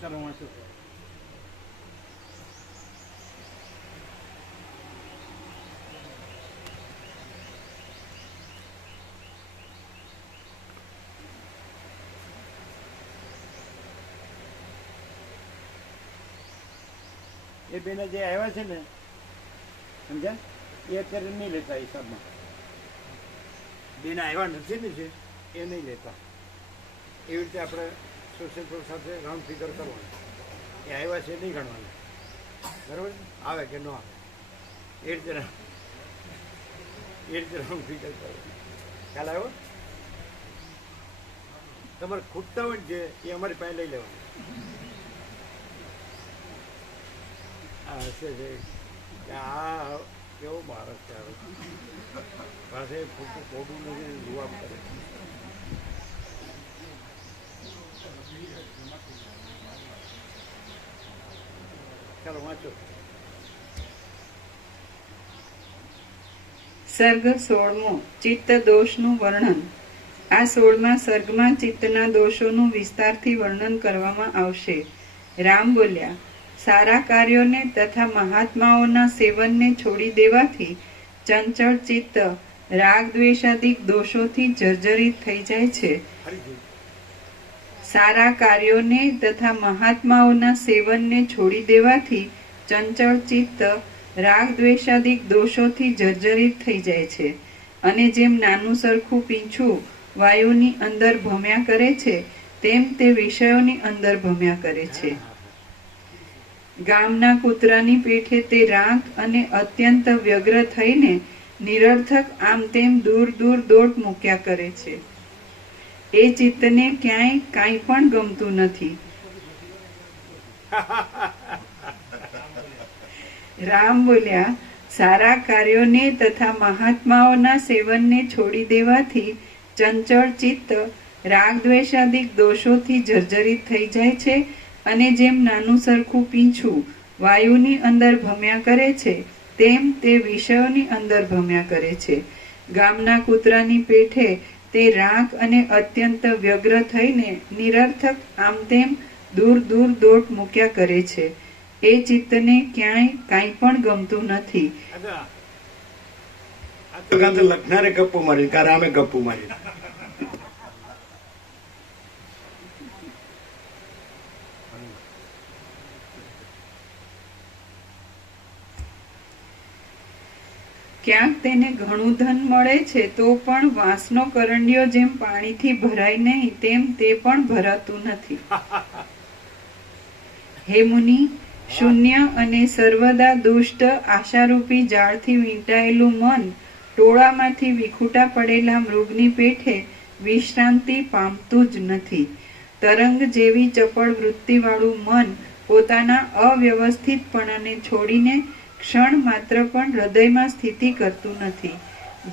ચાલો વાંચો. એ બેને જે આવ્યા છે ને સમજ્યા, એ અત્યારે નહીં લેતા હિસાબમાં. બેને આવ્યા નથી ને છે એ નહીં લેતા. એવી રીતે આપણે સોશિયલ વર્ક સાથે રાઉન્ડ ફિગર કરવાનું. એ આવ્યા છે નહીં ગણવાનું, બરાબર? આવે કે ન આવે એ રીતે રાઉન્ડ ફિગર કરવાનું. ખ્યાલ આવ્યો? તમારે ખૂટતા હોય ને એ અમારી પાસે લઈ લેવાનું. હશે છે કે આ કેવો માણસ છે, પાસે ખોટું નથી જવાબ કરે. ચાલો વાંચો. સર્ગ 16મો ચિત્ત દોષનું વર્ણન. આ 16મા સર્ગમાં ચિત્તના દોષોનું વિસ્તારથી વર્ણન કરવામાં આવશે. રામ બોલ્યા, સારા કાર્યોને તથા મહાત્માઓના સેવનને છોડી દેવાથી ચંચળ ચિત્ત રાગ દ્વેષાદિક દોષોથી જર્જરિત થઈ જાય છે. સારા કાર્યોને તથા મહાત્માઓના સેવનને છોડી દેવાથી ચંચળ ચિત્ત રાગ દ્વેષાદિક દોષોથી જર્જરિત થઈ જાય છે. અને જેમ નાનું સરખું પીંછું વાયુની અંદર ભમ્યા કરે છે, તેમ તે વિષયોની અંદર ભમ્યા કરે છે. ગામના કૂતરાની પેઠે તે રાખ અને અત્યંત વ્યગ્ર થઈને નિરર્થક આમ તેમ દૂર દૂર દોટ મૂક્યા કરે છે. એ ચિત્તને ક્યાંય કાંઈ પણ ગમતું નથી. રામ બોલ્યા, સારા કાર્યોને તથા મહાત્માઓના સેવનને છોડી દેવાથી ચંચળ ચિત્ત રાગ દ્વેષાદિક દોષોથી જર્જરિત થઈ જાય છે. અને જેમ નાનું સરખું પીંછું વાયુની અંદર ભમ્યા કરે છે, તેમ તે વિષયોની અંદર ભમ્યા કરે છે. ગામના કૂતરાની પેઠે તે રાખ અને અત્યંત વ્યગ્ર થઈને નિરર્થક આમ તેમ દૂર દૂર દોટ મૂક્યા કરે છે. એ ચિત્તને ક્યાંય કાંઈ પણ ગમતું નથી. લખનારે ગપ્પુ મારી, રામે ગપ્પુ મારી. ક્યાંક તેને ઘણું ધન મળે છે તો પણ વાંસનો કરંડિયો જેમ પાણીથી ભરાય નહીં, તેમ તે પણ ભરાતું નથી. હે મુનિ, શૂન્ય અને સર્વદા દુષ્ટ આશારૂપી જાળથી વીંટાયેલું મન ટોળામાંથી વિખૂટા પડેલા મૃગની પેઠે વિશ્રાંતિ પામતું જ નથી. તરંગ જેવી ચપળ વૃત્તિવાળું મન પોતાના અવ્યવસ્થિતપણાને છોડીને ક્ષણ માત્ર પણ હૃદયમાં સ્થિતિ કરતું નથી.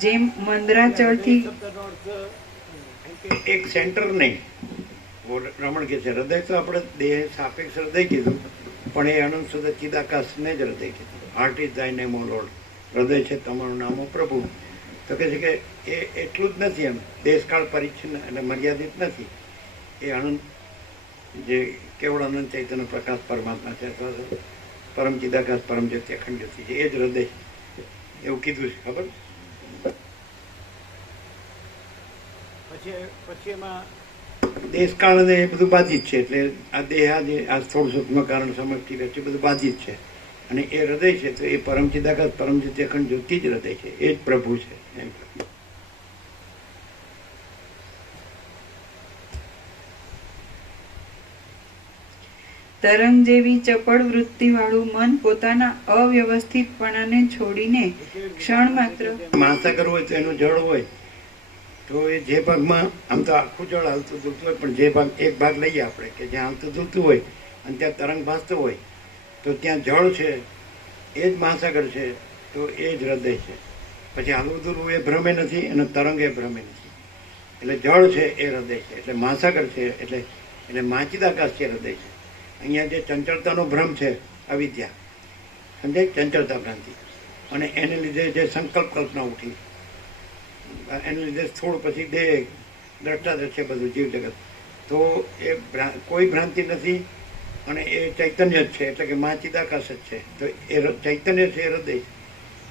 જેમ મંદરાચળથી એક સેન્ટર નહીં. રમણ કે છે હૃદય તો આપણે દેહ સાપેક્ષ હૃદય કીધું, પણ એ અનંત સદા ચિદાકાશને જ હૃદય કીધું. હાર્ટ ઇઝ થાય નેમ ઓ લોર્ડ. હૃદય છે તમારું નામ ઓ પ્રભુ. તો કે છે કે એ એટલું જ નથી, એમ દેશકાળ પરિચ્છિન્ન અને મર્યાદિત નથી. એ અનંત જે કેવળ અનંત ચૈતન્ય પ્રકાશ પરમાત્મા છે, અથવા પરમ ચિદાકાશ પરમ જ્યોતિ અખંડ જ્યોતિ છે, એ જ હૃદય એવું કીધું છે. ખબર? પછી એમાં દેશકાળ ને એ બધું બાધિત છે. એટલે આ દેહ આ સ્થળ સૂક્ષ્મ કારણ સમષ્ટિ વચ્ચે બધું બાધિત છે. અને એ હૃદય છે તો એ પરમ ચિદાકાશ પરમ જ્યોતિ અખંડ જ્યોતિ જ હૃદય છે, એ જ પ્રભુ છે. એમ તરંગ જેવી ચપળ વૃત્તિવાળું મન પોતાના અવ્યવસ્થિતપણાને છોડીને ક્ષણ માત્ર મહાસાગર હોય તો એનું જળ હોય તો એ જે ભાગમાં આમ તો આખું જળ હાલતું ધૂલતું હોય, પણ જે ભાગ એક ભાગ લઈએ આપણે કે જ્યાં હાલતું ધૂલતું હોય અને ત્યાં તરંગ ભાસતો હોય, તો ત્યાં જળ છે એ જ મહાસાગર છે, તો એ જ હૃદય છે. પછી હાલવું ધૂલવું એ ભ્રમે નથી અને તરંગ એ ભ્રમે નથી. એટલે જળ છે એ હૃદય છે, એટલે મહાસાગર છે, એટલે માચિદાકાશ છે હૃદય છે. અહીંયા જે ચંચળતાનો ભ્રમ છે અવિદ્યા, સમજાય, ચંચળતા ભ્રાંતિ, અને એને લીધે જે સંકલ્પ કલ્પના ઉઠી, એને લીધે સ્થૂળ પછી દેહ દ્રષ્ટાદ્રશ્ય બધું જીવ જગત, તો એ કોઈ ભ્રાંતિ નથી અને એ ચૈતન્ય જ છે, એટલે કે મા ચિદાકાશ જ છે. તો એ ચૈતન્ય છે એ હૃદય.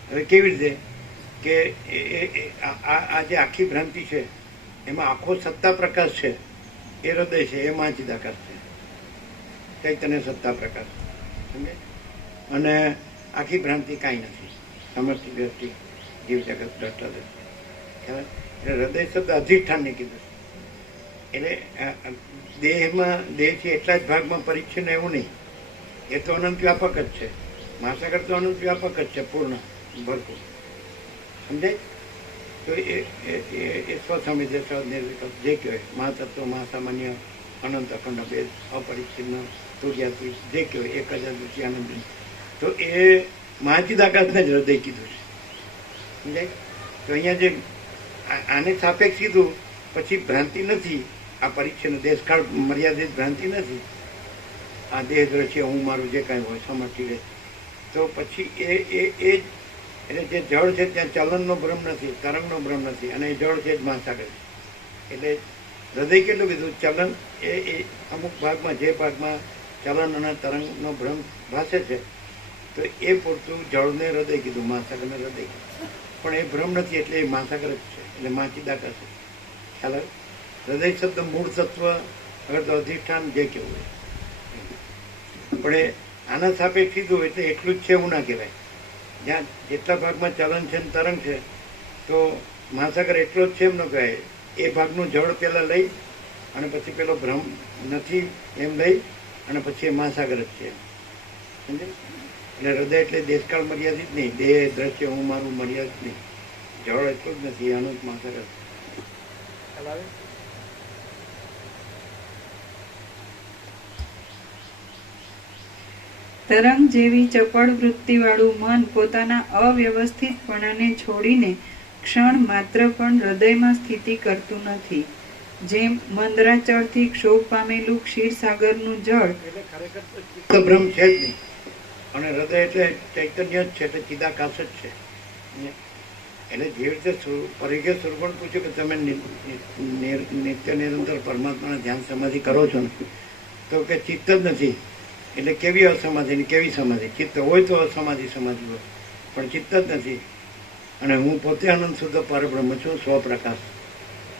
હવે કેવી રીતે કે આ જે આખી ભ્રાંતિ છે એમાં આખો સત્તા પ્રકાશ છે એ હૃદય છે, એ મા ચિદાકાશ છે, ચૈતન્ય સત્તા પ્રકાશ, સમજે. અને આખી ભ્રાંતિ કાંઈ નથી, સમષ્ટિ વ્યષ્ટિ જીવ જગત દ્રષ્ટાદ્રશ્ય. એટલે હૃદય શબ્દ અધિષ્ઠાનને કીધું. એટલે દેહમાં દેહ છે એટલા જ ભાગમાં પરિચ્છિન્ન એવું નહીં, એ તો અનંત વ્યાપક જ છે. મહાસાગર તો અનંત વ્યાપક જ છે, પૂર્ણ ભરપૂર, સમજાય. તો એ સ્વસમિત નિર્વિકલ્પ જે કહેવાય, મહાતત્વ મહાસામાન્ય અનંત અખંડ ભેદ અપરિચ્છિન્ન તુર્યાતી જે કહેવાય એક જ અદ્વિતીય આનંદ, તો એ મહાચિદાકાશને જ હૃદય કીધું છે, સમજાય. તો અહીંયા જે આને સાપેક્ષ કીધું, પછી ભ્રાંતિ નથી, આ પરિચ્છિન્ન દેશકાળ મર્યાદિત ભ્રાંતિ નથી, આ દેહ દ્રશ્ય હું મારું જે કાંઈ હોય સમર્થી રહે. તો પછી એ એટલે જે જળ છે ત્યાં ચલનનો ભ્રમ નથી, તરંગનો ભ્રમ નથી, અને એ જળ છે જ મહાસાગર છે. એટલે હૃદય કેટલું કીધું, ચલન એ અમુક ભાગમાં જે ભાગમાં ચલન અને તરંગનો ભ્રમ ભાસે છે, તો એ પૂરતું જળને હૃદય કીધું, મહાસાગરને હૃદય કીધું. પણ એ ભ્રમ નથી એટલે એ મહાસાગર જ છે, એટલે મહાચિદાકાશ છે. ખ્યાલ આવે? હૃદય શબ્દ મૂળ તત્વ અગર તો અધિષ્ઠાન જે કેવું હોય, પણ એ આના સાપેક્ષ કીધું એટલે એટલું જ છે એવું ના કહેવાય. જ્યાં જેટલા ભાગમાં ચલન છે ને તરંગ છે, તો મહાસાગર એટલો જ છે એમ ન કહેવાય. એ ભાગનું જળ પહેલાં લઈ અને પછી પેલો ભ્રમ નથી એમ લઈ અને પછી એ મહાસાગર જ છે, સમજે. એટલે હૃદય એટલે દેશકાળ મર્યાદિત નહીં, દેહ દ્રશ્ય હું મારું મર્યાદિત નહીં, જળ એટલું જ નથી, અનંત મહાસાગર. ખ્યાલ આવે? તરંગ જેવી ચપળ વૃત્તિવાળું મન પોતાના અવ્યવસ્થિતપણાને છોડીને ક્ષણ માત્ર પણ હૃદયમાં સ્થિતિ કરતું નથી. જેમ મંદરાચળથી ક્ષોભ પામેલું ક્ષીરસાગરનું જળ એટલે ખરેખર તો ચિત્ત ભ્રમ છે જ નહીં, અને હૃદય એટલે ચૈતન્ય જ છે, એટલે ચિદાકાશ જ છે. એટલે જે રીતે પરિઘે સુરગુણ પૂછ્યું કે તમે નિત્ય નિરંતર પરમાત્માના ધ્યાન સમાધિ કરો છો ને, તો કે ચિત્ત જ નથી. એટલે કેવી અસમાધિ ને કેવી સમાધિ? ચિત્ત હોય તો અસમાધિ સમાધિ હોય, પણ ચિત્ત જ નથી. અને હું પોતે આનંદ શુદ્ધ પરબ્રહ્મ છું, સ્વપ્રકાશ,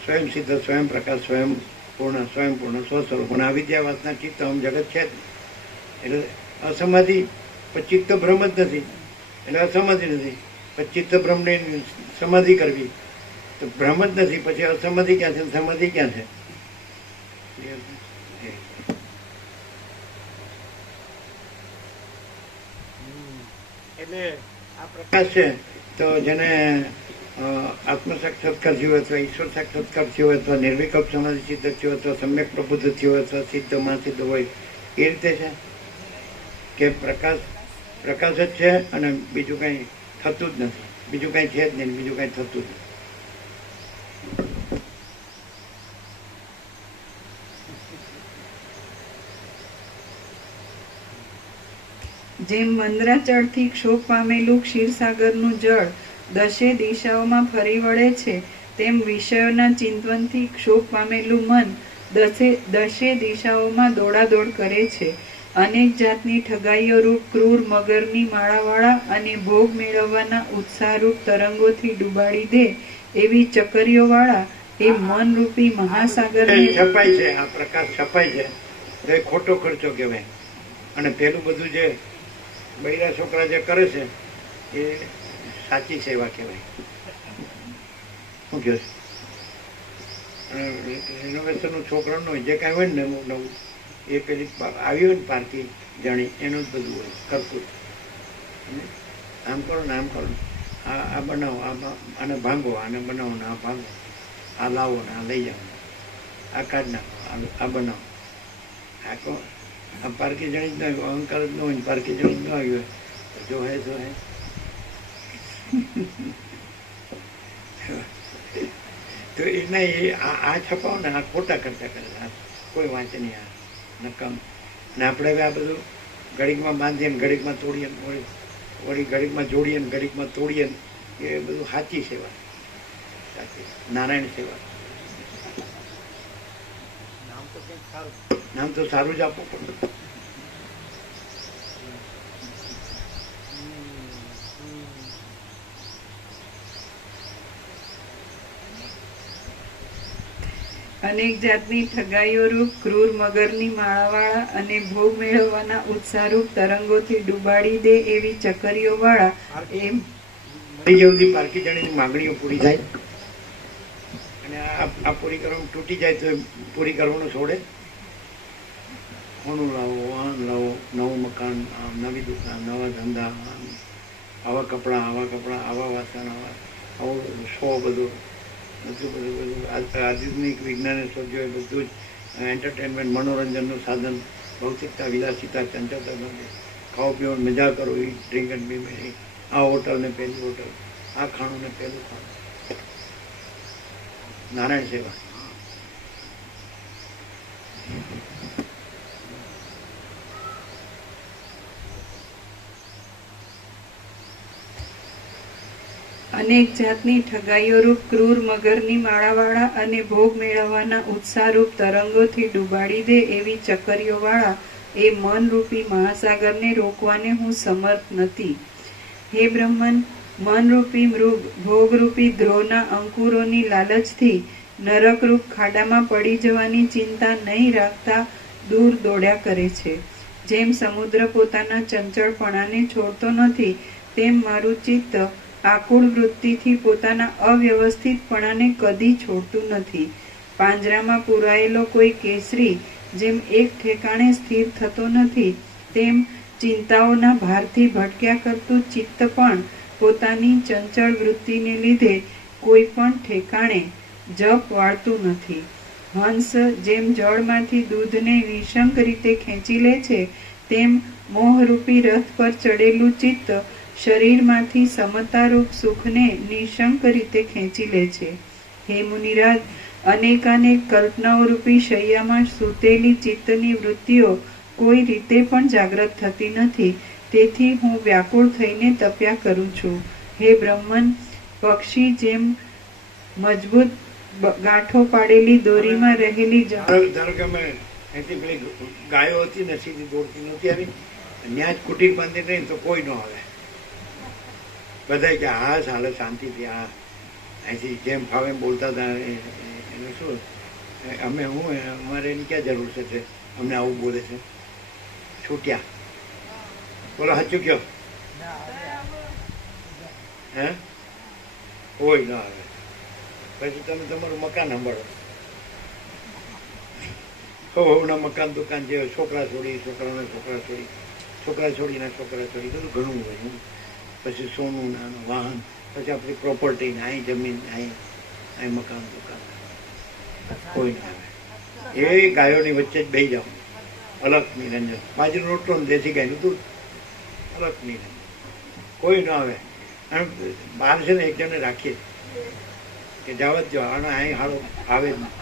સ્વયં સિદ્ધ, સ્વયં પ્રકાશ, સ્વયં પૂર્ણ, સ્વસ્વરૂપ. અને અવિદ્યા વાસના ચિત્ત આમ જગત છે જ. એટલે અસમાધિ પણ ચિત્ત ભ્રમ જ નથી, એટલે અસમાધિ નથી. પછી ચિત્ત ભ્રમની સમાધિ કરવી તો ભ્રમ જ નથી, પછી અસમાધિ ક્યાં છે, સમાધિ ક્યાં છે? એટલે આ પ્રકાશ છે, તો જેને આત્મ સાક્ષાત્કાર થયો હોય અથવા ઈશ્વર સાક્ષાત્કાર થયો હોય અથવા નિર્વિકલ્પ સમાધિ સિદ્ધ થયો અથવા સમ્યક પ્રબુદ્ધ થયો હોય અથવા સિદ્ધમાં સિદ્ધ હોય, એ રીતે છે કે પ્રકાશ જ છે અને બીજું કંઈ થતું જ નથી, બીજું કંઈ છે જ નહીં, બીજું કંઈ થતું જ નથી. જેમ મંદરાચળથી ક્ષોભ પામેલું ક્ષીરસાગરનું જળ દશે દિશાઓમાં ફરી વળે છે, તેમ વિષયોના ચિંતનથી ક્ષોભ પામેલું મન દશે દિશાઓમાં દોડાદોડ કરે છે. અનેક જાતની ઠગાઈઓ રૂપ ક્રૂર મગરની માળાવાળા અને ભોગ મેળવવાના ઉત્સાહરૂપ તરંગોથી ડૂબાડી દે એવી ચકરીઓવાળા એ મનરૂપી મહાસાગરને છપાય છે, આ પ્રકાશ છપાય છે તો એ ખોટો ખર્ચો કહેવાય. અને પેલું બધું જે બૈરા છોકરા જે કરે છે એ સાચી સેવા કહેવાય. શું કહે છે? રિનોવેશનનું છોકરાનું જે કાંઈ હોય ને નવું નવું એ પેલી આવી હોય ને પારકી જાણી એનું જ બધું હોય કરતું. આમ કરો ને આમ કરો ને, આ બનાવો, આને ભાંગો, આને બનાવો ને આ ભાંગો, આ લાવો ને આ લઈ જાઓ, આ કાઢ નાખો, આ બનાવો. આ પારકી જણી જ ના અહંકાર જ ન હોય, પારકી જણી જ ન આવ્યું હોય જો હે જો હે. તો એના આ છપાવો ને આ ખોટા ખર્ચા કરે, આ કોઈ વાંચે નહીં, આ નકામ ને આપણે હવે આ બધું ઘડીકમાં બાંધીએ ને ઘડીકમાં તોડીએ ને વળી ઘડીકમાં જોડીએ ને ઘડીકમાં તોડીએ ને એ બધું સાચી સેવા, સાચી નારાયણ સેવા. નામ તો સારું જ આપવું પડે. અનેક જાતની ઠગાઈઓરૂપ ક્રૂર મગરની માળાવાળા અને ભોગ મેળવવાના ઉત્સાહરૂપ તરંગોથી ડૂબાડી દે એવી ચકરીઓવાળા એમ મરી જલ્દી પારકી જાણીની માંગણીઓ પૂરી થાય અને આ પૂરી કરવામાં તૂટી જાય તો પૂરી કરવાનું છોડે. સોનું લાવો, વાહન લાવો, નવું મકાન, નવી દુકાન, નવા ધંધા, આવા કપડાં, આવા વાસણ, આવું શો બધું આધુનિક વિજ્ઞાને શોધ્યું એ બધું જ એન્ટરટેનમેન્ટ, મનોરંજનનું સાધન, ભૌતિકતા, વિલાસિતા, ચંચળતા બંને, ખાઓ પીવો, મજા કરો, ડ્રિંક એન્ડ બી મેરી, આ હોટલ ને પેલી હોટલ, આ ખાણું ને પેલું ખાણું. નારાયણ સેવા. અનેક જાતની ઠગાઈઓરૂપ ક્રૂર મગરની માળાવાળા અને ભોગ મેળવવાના ઉત્સાહરૂપ તરંગોથી ડૂબાડી દે એવી ચકરીઓવાળા એ મનરૂપી મહાસાગરને રોકવાને હું સમર્થ નથી. હે બ્રહ્મન, મનરૂપી મૃગ ભોગરૂપી ધ્રોના અંકુરોની લાલચથી નરકરૂપ ખાડામાં પડી જવાની ચિંતા નહીં રાખતા દૂર દોડ્યા કરે છે. જેમ સમુદ્ર પોતાના ચંચળપણાને છોડતો નથી, તેમ મારું ચિત્ત આકુળ વૃત્તિથી પોતાના અવ્યવસ્થિતપણાને કદી છોડતું નથી. પાંજરામાં પૂરાયેલો કોઈ કેસરી જેમ એક ઠેકાણે સ્થિર થતો નથી, તેમ ચિંતાઓના ભારથી ભટક્યા કરતું ચિત્ત પણ પોતાની ચંચળ વૃત્તિને લીધે કોઈ પણ ઠેકાણે જપ વાળતું નથી. હંસ જેમ જળમાંથી દૂધને નિશંક રીતે ખેંચી લે છે, તેમ મોહરૂપી રથ પર ચડેલું ચિત્ત શરીરમાંથી સમતારૂપ સુખને નિશંક રીતે ખેંચી લે છે. હે મુનિરાજ, અનેકાનેક કલ્પનાઓરૂપી શૈયામાં સૂતેલી ચિત્તની વૃત્તિઓ કોઈ રીતે પણ જાગ્રત થતી નથી, તેથી હું વ્યાકુળ થઈને તપ્યા કરું છું. હે બ્રહ્મન, પક્ષી જેમ મજબૂત ગાંઠો પાડેલી દોરીમાં રહેલી ધારો કે અમે અહીંથી પેલી ગાયો હતી ને સીધી દોડતી નહોતી આવી, ત્યાં જ કુટીર બાંધી નહીં તો કોઈ ન આવે. બધા કે હા ચાલે શાંતિથી, આ અહીંથી જેમ ફાવે એમ બોલતા હતા. એનું શું અમે અમારે એની ક્યાં જરૂર છે, અમને આવું બોલે છે. છૂટ્યા બોલો, સાચું કયો? હે કોઈ ના આવે. પછી તમે તમારું મકાન સંભાળો. હોના મકાન દુકાન જે છોકરા છોડી, છોકરાને છોકરા છોડી, છોકરા છોડીને છોકરા છોડી, બધું ઘણું હોય. પછી સોનું, નાનું વાહન, પછી આપણી પ્રોપર્ટી ને અહીં જમીન, અહીં મકાન દુકાન, કોઈ ના આવે. એ ગાયોની વચ્ચે જ બેસી જાઓ. અલગ નિરંજન, બાજરીનો રોટલો ને દેશી ગાયનું દૂધ, અલગ નિરંજન, કોઈ ના આવે. અને બહાર છે ને એક જણને રાખીએ કે જાવ જ જાઓ, અને અહીં હાલો આવે જ નહીં.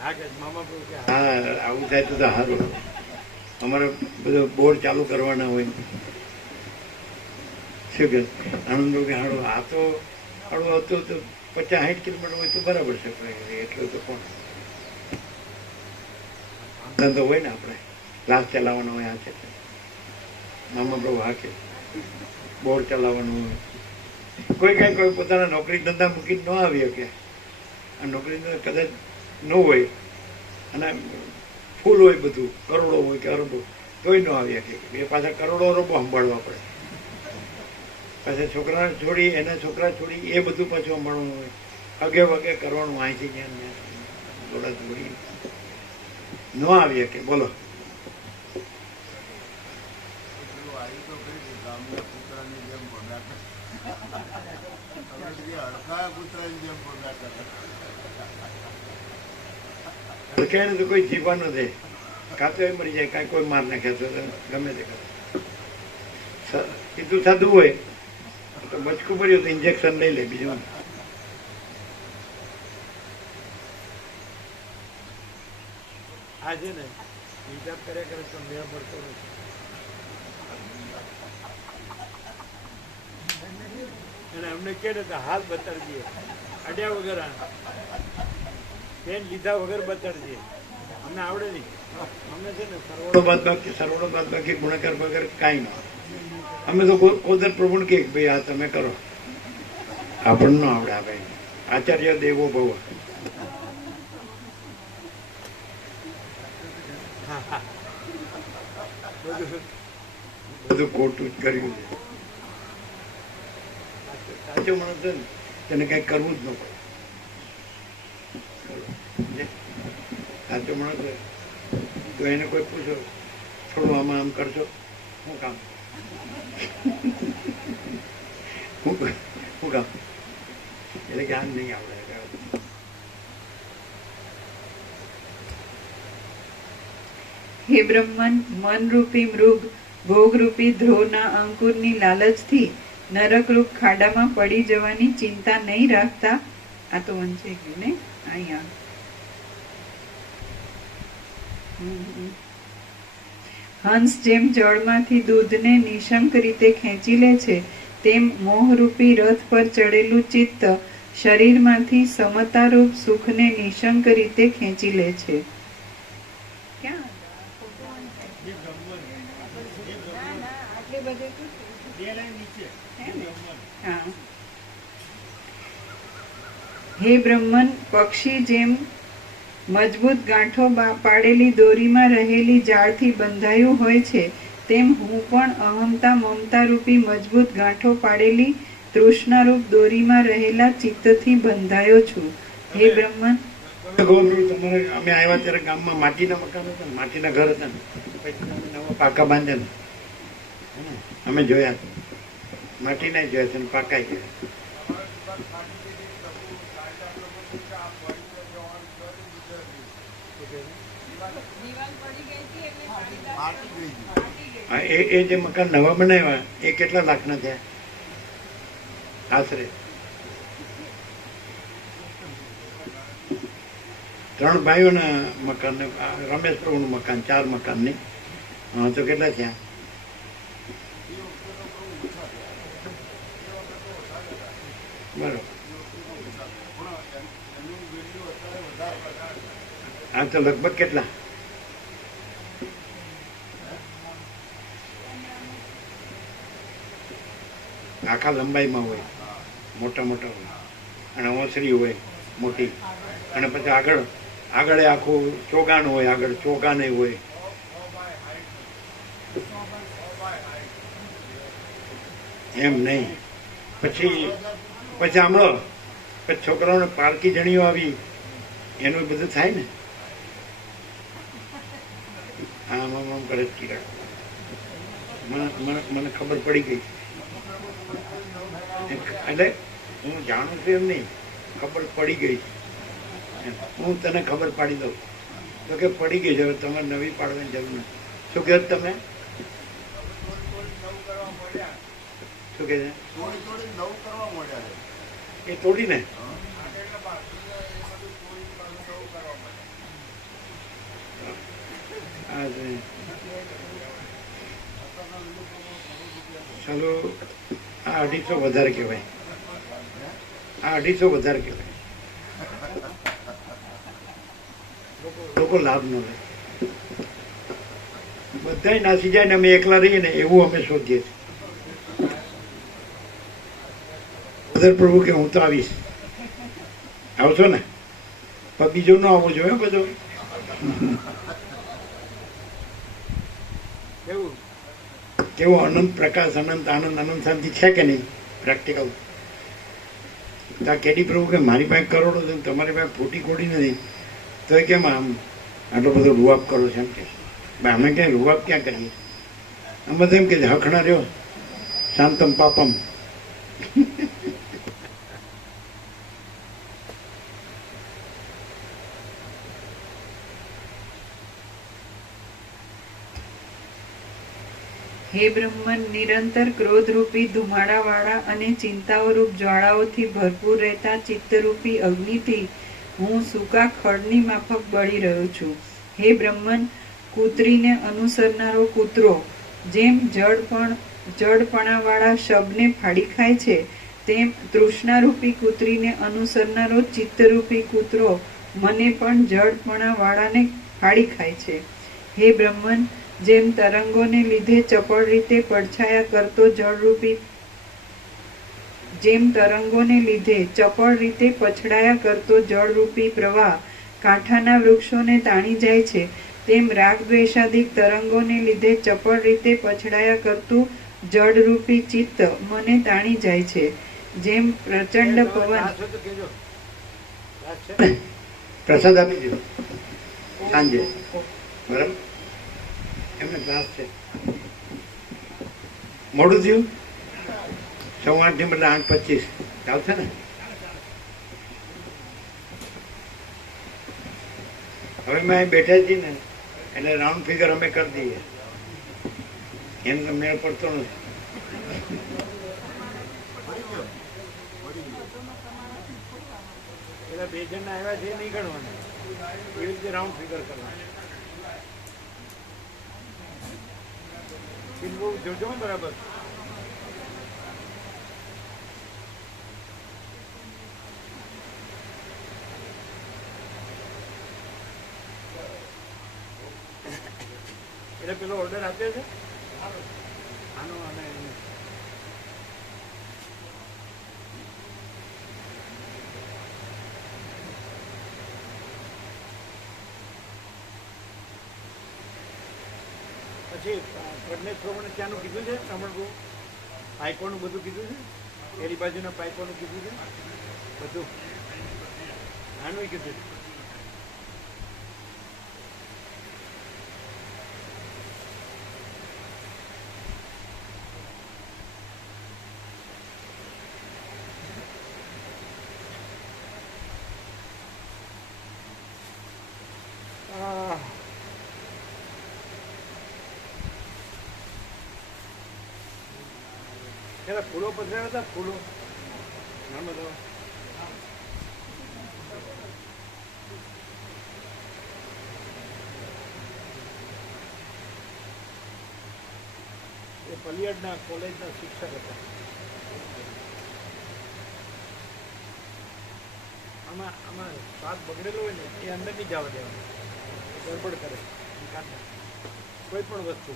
હા, આવું થાય તો સારું. અમારે બધો બોર ચાલુ કરવાના હોય. શું કે આનંદ કે હાડો આ તો હાડું હતું તો 50-60 કિલોમીટર હોય તો બરાબર છે, એટલું તો કોણ ધંધો હોય ને, આપણે ક્લાસ ચલાવવાનો હોય. આ છે મામા પ્રભુ હાકે બોર ચલાવવાનું હોય. કોઈ પોતાના નોકરી ધંધા મૂકીને ન આવી શકે. આ નોકરી ધંધા કદાચ ન હોય અને ફૂલ હોય, બધું કરોડો હોય કે અરબો, તોય ન આવી શકે. એ પાછા કરોડો અરબો સંભાળવા પડે. પાછા છોકરા છોડી, એના છોકરા છોડી, એ બધું પાછું સંભાળવાનું હોય. અગે વગે કરવાનું, અહીંથી જ્યાં થોડા છોડી ન આવી શકે. બોલો, અડકાય તો કોઈ જીવવા ન દે. કાં તો એ મરી જાય, કાંઈ કોઈ માર નાખે તો ગમે તે કરે. કીધું થતું હોય તો બચકું પડ્યું તો ઇન્જેક્શન લઈ લે, બીજું આ છે ને હિસાબ કર્યા કરે તો મેળ પડતો નથી. અને અમને કહે ને તો હાથ બતાડજે, અડ્યા વગર પેન લીધા વગર બતાડજે. અમને આવડે નહીં. અમને છે ને સરવાળો બાદ બાકી ગુણાકાર વગર કાંઈ ના. અમે તો કોદર પ્રભુ કે ભાઈ આ તમે કરો, આપણને ન આવડે. આ ભાઈ આચાર્ય દેવો ભવ. બધું ખોટું જ કર્યું છે. સાચો માણસ છે ને તેને કઈ કરવું જ ન પડે. સાચો માણસ હોય તો એને કોઈ પૂછો, થોડું આમાં આમ કરશો, શું કામ, શું કામ, એટલે કે આમ નહીં આવડે. હે બ્રહ્મન, મનરૂપી મૃગ ભોગરૂપી ધ્રોના અંકુરની લાલચથી નરકરૂપ ખાડામાં પડી જવાની ચિંતા નહીં રાખતા. આ તો વંચાઈ ગયું ને અહીંયા. હંસ જેમ જળમાંથી દૂધને નિશંક રીતે ખેંચી લે છે, તેમ મોહરૂપી રથ પર ચડેલું ચિત્ત શરીરમાંથી સમતારૂપ સુખને નિશંક રીતે ખેંચી લે છે. ક્યાં હે બ્રહ્મન, પક્ષી જેમ મજબૂત ગાંઠો પાડેલી દોરીમાં રહેલી જાળથી બંધાયું હોય છે, તેમ હું પણ અહમતા મમતા રૂપી મજબૂત ગાંઠો પાડેલી તૃષ્ણારૂપ દોરીમાં રહેલા ચિત્તથી બંધાયો છું. હે બ્રહ્મન, તમારે અમે આવ્યા ત્યારે ગામમાં માટીના મકાન હતા, માટીના ઘર હતા ને, નવા પાકા બાંધ્યા ને અમે જોયા. માટીના જોયા છે ને પાકા જોયા. એ જે મકાન નવા બનાવ્યા એ કેટલા લાખના થયા આશરે? 3 ભાઈઓના મકાન, રમેશ પ્રભુનું મકાન, 4 મકાનની. હા, તો કેટલા થયા? બરોબર. આ તો લગભગ કેટલા? આખા લંબાઈમાં હોય, મોટા મોટા હોય, અને ઓસરી હોય મોટી, અને પછી આગળ આખું ચોગાન હોય, આગળ ચોગાને હોય. એમ નહીં. પછી સાંભળો, પછી છોકરાઓને પારકી જણીઓ આવી, એનું બધું થાય ને. આમ આમ આમ કરે ચીરા. મને ખબર પડી ગઈ. એટલે હું જાણું છું એમ નહીં, ખબર પડી ગઈ. હું તને ખબર પાડી દઉં તો કે પડી ગઈ છે, તમારે નવી પાડવાની જરૂર નથી. શું કહે તમે? શું કહે છે? એ તોડીને ચાલો. આ 250 વધારે કહેવાય. આ 250 વધારે કહેવાય. લોકો લાભ ન લે. બધાય નાસી જાય ને અમે એકલા રહીએ ને એવું અમે શોધીએ છીએ. પ્રભુ કે હું તો આવીશ. આવશો ને? પણ બીજો ન આવવો જોઈએ બધો. કેવો અનંત પ્રકાશ, અનંત આનંદ, અનંત શાંતિ છે કે નહીં? પ્રેક્ટિકલ. તો આ કેડી પ્રભુ કે મારી પાસે કરોડો છે, તમારી પાસે ફૂટી કોડી નથી, તો એ કેમ આમ આટલો બધો રૂઆબ કરો છે? એમ કે અમે ક્યાંય રૂઆબ ક્યાં કરીએ? અમે તો એમ કે હખણા રહ્યો, શાંતમ પાપમ. હે બ્રહ્મન, નિરંતર ક્રોધરૂપી ધુમાડાવાળા અને ચિંતાઓરૂપ જ્વાળાઓથી ભરપૂર રહેતા ચિત્તરૂપી અગ્નિથી હું સૂકા ખડની માફક બળી રહ્યો છું. હે બ્રહ્મન, કૂતરીને અનુસરનારો કૂતરો જેમ જડપણાવાળા શબને ફાડી ખાય છે, તેમ તૃષ્ણારૂપી કૂતરીને અનુસરનારો ચિત્તરૂપી કૂતરો મને પણ જડપણાવાળાને ફાડી ખાય છે. હે બ્રહ્મન, જેમ તરંગોને લીધે ચપળ રીતે પડછાયા કરતો જળરૂપી પ્રવાહ કાંઠાના વૃક્ષોને તાણી જાય છે, તેમ રાગ દ્વેષાદિક તરંગોને લીધે ચપળ રીતે પછડાયા કરતું જળરૂપી ચિત્ત મને તાણી જાય છે. જેમ પ્રચંડ પવન પ્રસાદ આપી દો સાંજે, બરાબર? એમને ક્લાસ છે. મોડું થયું, 8:15 ની બદલે 8:25 ચાલશે ને? હવે મેં અહીં બેઠા છીએ ને એટલે રાઉન્ડ ફિગર અમે કરી દઈએ, એમ તો મેળ પડતો નથી. પેલા 2 જણ આવ્યા છે નહીં ગણવાના, એવી રીતે રાઉન્ડ ફિગર કરવાના. જોજો બરાબર. એટલે પેલો ઓર્ડર આપ્યો છે આનો, અને પછી પ્રજ્ઞેશ પ્રમાણે ત્યાંનું કીધું છે, રમણભુ પાઇપોનું બધું કીધું છે, એની બાજુના પાઇપોનું કીધું છે બધું, આનું કીધું છે. પેલા ફૂલો પધરાવ્યા હતા, ફૂલો નર્મદા એ પલિયાડના કોલેજના શિક્ષક હતા. આમાં સ્વાદ બગડેલો હોય ને એ અંદર નહીં જવા દેવાનો, ગડબડ કરે કોઈ પણ વસ્તુ.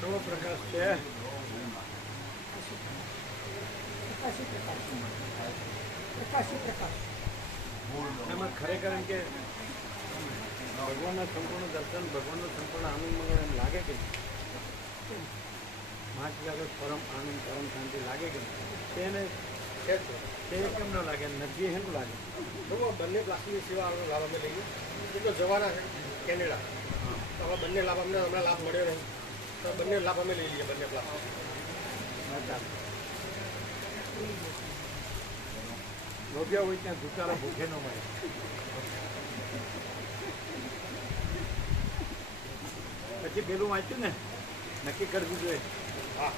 કેવો પ્રકાશ છે, એમાં ખરેખર એમ કે ભગવાનના સંપૂર્ણ દર્શન, ભગવાનનો સંપૂર્ણ આનંદ મળે એમ લાગે કે પાંચ લાગે પરમ આનંદ, પરમ શાંતિ લાગે કે તેને તે કેમ ન લાગે, નજીક એમ લાગે. બંને પ્લાસ્ટિકની સેવા લાભ અમે લઈએ, એ તો જવાના છે કેનેડા, તો હવે બંને લાભ અમને હમણાં લાભ મળ્યો નહીં, તો બંને લાભ અમે લઈ લઈએ, બંને પ્લાસ્ટિક. લોભિયા હોય ત્યાં દુકારા ભૂખે ન મળે. પછી પછી પેલું વાંચ્યું ને નક્કી કરી દીધું એ હા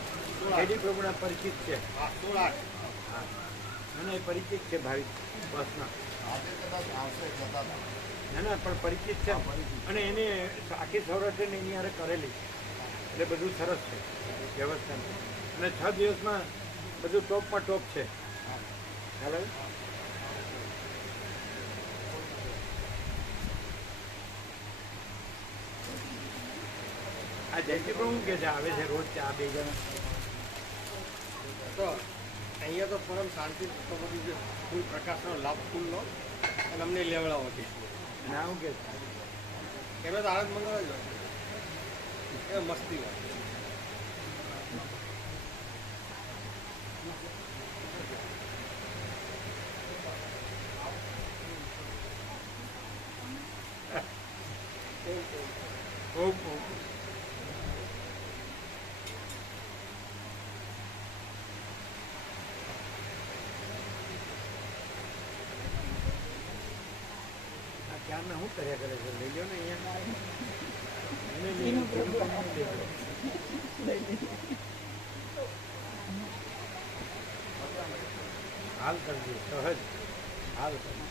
કેડી પ્રભુના પરિચિત છે હા 16 હા અને એ પરિચિત છે ભાવિક બસના આજે કદાચ આવશે જતા હતા. ના ના પણ પરિચિત છે અને એને આખી સૌરાષ્ટ્રને એની હારે કરેલી એટલે બધું સરસ છે વ્યવસ્થા અને 6 દિવસમાં બધું ટોપમાં ટોપ છે ખ્યાલ આવે? આ જયંતિ પ્રભુ કે છે આવે છે રોજ ચા 2 જણા તો અહીંયા તો પરમ શાંતિ તો બધું છે ફૂલ પ્રકાશનો લાભ ફૂલનો અને અમને લેવડાવો છે અને આવું કે એનો તો આનંદ મંગળ જ હોય એ મસ્તી હોય ખૂબ ખૂબ આ ક્યારના શું કર્યા કરે છે લઈ લો ને અહીંયા એને લઈ લો, પેલું કામ નહીં લઈ લો. હાલ કરજો સહજ હાલ કરજો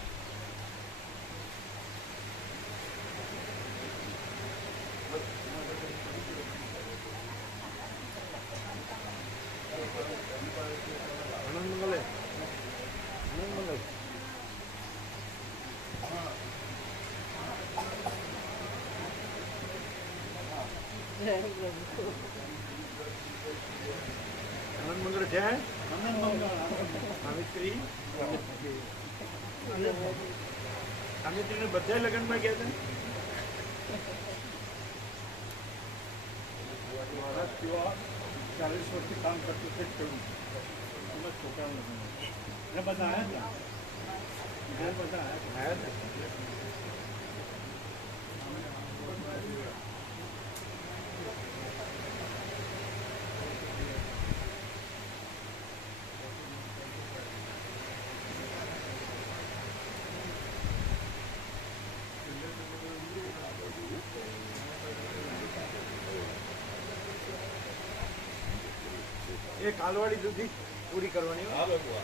આનંદ મંગલે આનંદ મંગલ આનંદ મંગળ છે સાવિત્રી સાવિત્રીને બધા લગ્નમાં ગયા હતા 40 વર્ષથી કામ કરતું છે ખેડૂત એમાં છોકરાઓ એટલે બધા આવ્યા હતા બધા આવ્યા આવ્યા હતા એ કાલવાડી સુધી પૂરી કરવાની હોય.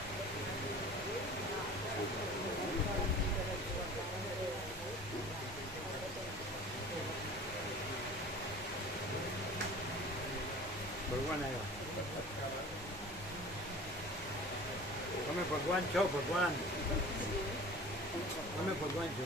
ભગવાન આવ્યા તમે ભગવાન છો ભગવાન તમે ભગવાન છો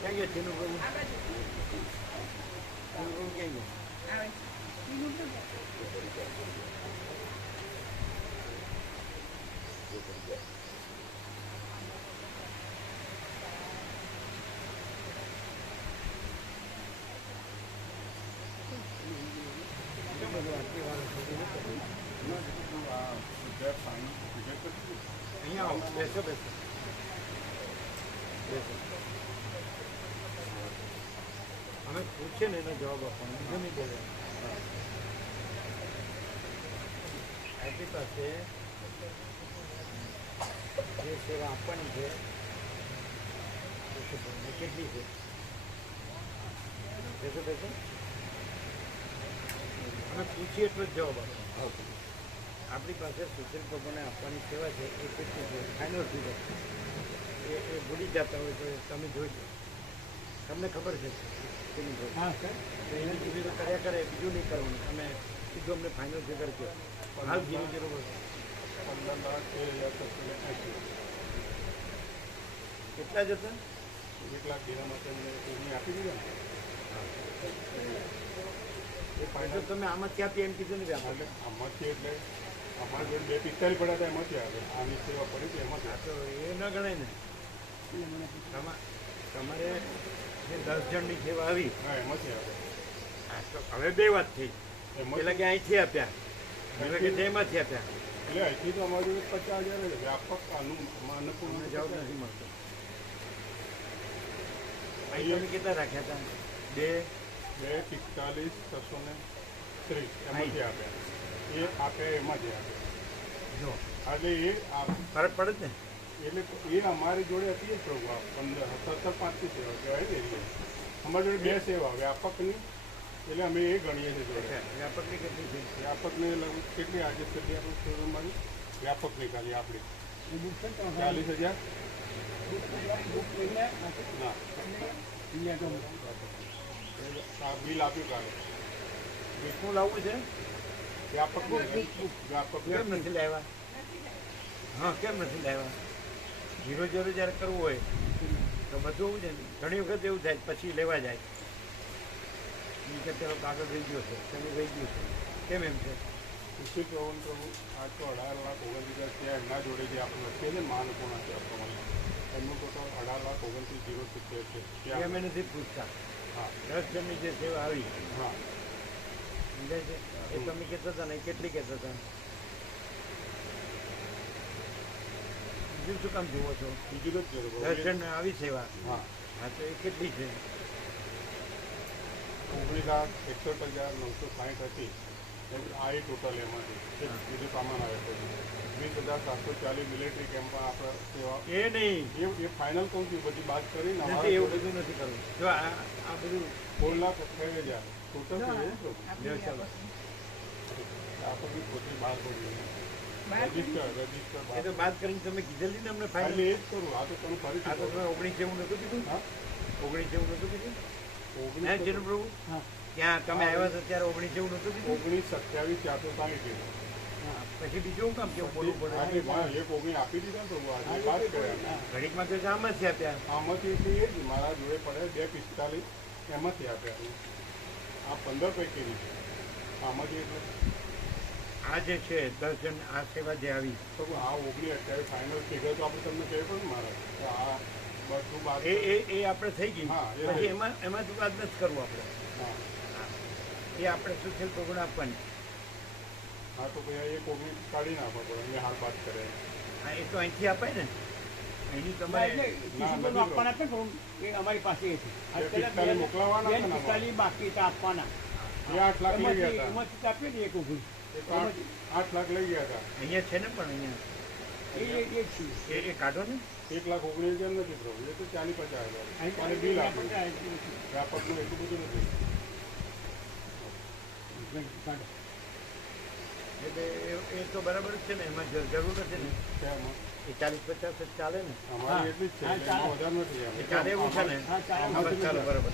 ક્યાં ગયા તેનું પ્રભુ તેનું પ્રભુ ક્યાં ગયા કેમ બધું આટલી વાર સુધી નથી કર્યું? અહીંયા આવો બેસો બેસો બેસો અમે પૂછીએ ને એનો જવાબ આપવાનો બીજો નહીં બોલે આપણી પાસે જે સેવા આપવાની છે એ કેટલી છે બેસો બેસો અમે પૂછીએ એટલો જ જવાબ આપો આપણી પાસે સુશીલ પ્રભુને આપવાની સેવા છે એ કેટલી છે ફાઇનલ ફિગર એ ભૂલી જતા હોય તો તમે જોઈજો તમને ખબર છે તેની જોડે. હા સર તો એને કીધું તો કર્યા કરે બીજું નહીં કરવાનું તમે સીધું અમને ફાઇનલ ફિગર કહો હાલ 0-0 કેટલા જ હતા 1 લાખ દેવા માટે એમને આપી દીધા એ ફાઇનલ તમે આમાંથી આપી એમ કીધું ને આપણે આમાંથી એટલે અમારા જોડે 2 પિસ્તાલીસ પડ્યા હતા એમાંથી આવે આની સેવા પડી હતી એમાંથી તો એ ન ગણાય ને તમારે જે 10 જણની સેવા આવી હા એમાંથી આવે હા, તો હવે 2 વાત થઈ એમાં પેલા કે અહીંથી આપ્યા પેલા કે તેમાંથી આપ્યા એટલે અહીંથી તો અમારી જોડે 50,000 વ્યાપક અનુકૂળ અમને જવાબ નથી મળતો અહીં તમે કેટલા રાખ્યા હતા 2 245 630 એમાંથી આપ્યા એ આપ્યા એમાંથી આપ્યા જો એટલે એ ફરક પડે જ ને. એટલે એ અમારી જોડે હતી જ પ્રભુ આ 17 5 સેવા કહેવાય ને અમારી જોડે 2 સેવા વ્યાપકની એટલે અમે એ ગણીએ છીએ જોડે વ્યાપકની કેટલી છે? વ્યાપકને લગભગ કેટલી આજે સુધી આપણે શોરૂમમાં વ્યાપકની ખાલી આપણી 40,000 ના આ બિલ આપ્યું કાલે શું લાવવું છે? વ્યાપક વ્યાપક કેમ નથી લાવ્યા? હા, કેમ નથી લાવ્યા? 0-0 જ્યારે કરવું હોય તો બધું છે ને, ઘણી વખત એવું થાય પછી લેવા જાય એ કે પેલો કાગળ રહી ગયો છે, પેલું રહી ગયું છે. કેમ એમ છે? કૃષિ પ્રવણ પ્રભુ આ તો 18,29,000 ત્યાં એમના જોડે જે આપણે લખીએ છીએ માનપૂર્ણ છે પ્રમાણે એમનું ટોટલ 18,29,070 છે એ ત્યાં અમે નથી પૂછતા. હા 10 જણની જે સેવા આવી હા સમજાય છે એ તમે કહેતા હતા ને એ કેટલી કહેતા હતા? બીજું શું કામ જુઓ છો? બીજું જ 10 જણ આવી સેવા. હા હા, તો એ કેટલી છે? 19,61,960 હતી આ એ ટોટલ એમાંથી બીજું સામાન આવે છે 20,740 મિલિટરી કેમ્પમાં આપણે સેવા એ નહીં, એ ફાઇનલ કહું છું બધી બાદ કરીને નથી, એવું બધું નથી કરવું. જો આ બધું 16,28,000 ટોટલ છે લ્યો, ચાલો. આ બધી પોતે બહાર પડી રજીસ્ટર એ તો બાદ કરીને તમે કીધેલી ને અમને એટલે ફાઇનલ. એ જ કરું આ તો તમે આ તો ફરીથી તમે 19 જેવું નતું કીધું? હા 19 જેવું નતું કીધું? હે 19 જીનુ પ્રભુ? ત્યાં તમે આવ્યા હતા ત્યારે 19 જેવું નતું કીધું? 19,27,460 પછી બીજું કામ કેવું બોલવું પડે? એક 19 આપી દીધા ને પ્રભુ આજે વાત કર્યા ઘડીકમાં તો આમ જ છે આપ્યા. આમાંથી એટલે એ જ મારા જોડે પડે 2,45 એમાંથી આપ્યા આ 15 પૈકીની છે આમાંથી એટલે આ જે છે 10 જણ આ સેવા જે આવી તો આ 19,28 ફાઇનલ ફિગર તો આપણે તમને કહ્યું પણ મારે કે આ બધું બાદ એ આપણે થઈ ગઈ. હા, એ પછી થઈ. એમાંથી વાત નથી કરવું આપણે. હા એ આપણે સુશીલ પ્રભુને આપવાની. હા તો ભાઈ એક 19 કાઢી નાખો પડે એને હાલ બાદ કરે હા, એ તો અહીંથી અપાય ને. અહીંની તમારે આપવાના છે ને, એ અમારી પાસે છે. એ પિસ્તાલીસ મોકલાવાના છે ને અમારે. 45 બાકી હતા આપવાના. એ 8 લાખ લઈ ગયા હતા એમાંથી આપીએ ને એક ઉભી. એ તો 8 લાખ લઈ ગયા હતા અહીંયા છે ને પણ અહીંયા એ છીએ. એ કાઢો ને. 1,19,000 નથી પ્રભુ એ તો 40,50,000 અને બિલ આપ્યું વ્યાપકનું એટલું બધું નથી એટલે એ તો બરાબર જ છે ને, એમાં જરૂર નથી ને. શેમાં? એ 40-50 જ ચાલે ને. અમારી એટલી જ છે એટલે એમાં વધારે નથી એમ. એ ચાલે એવું છે ને. હા, ચાલે. હા, બસ ચાલો બરાબર.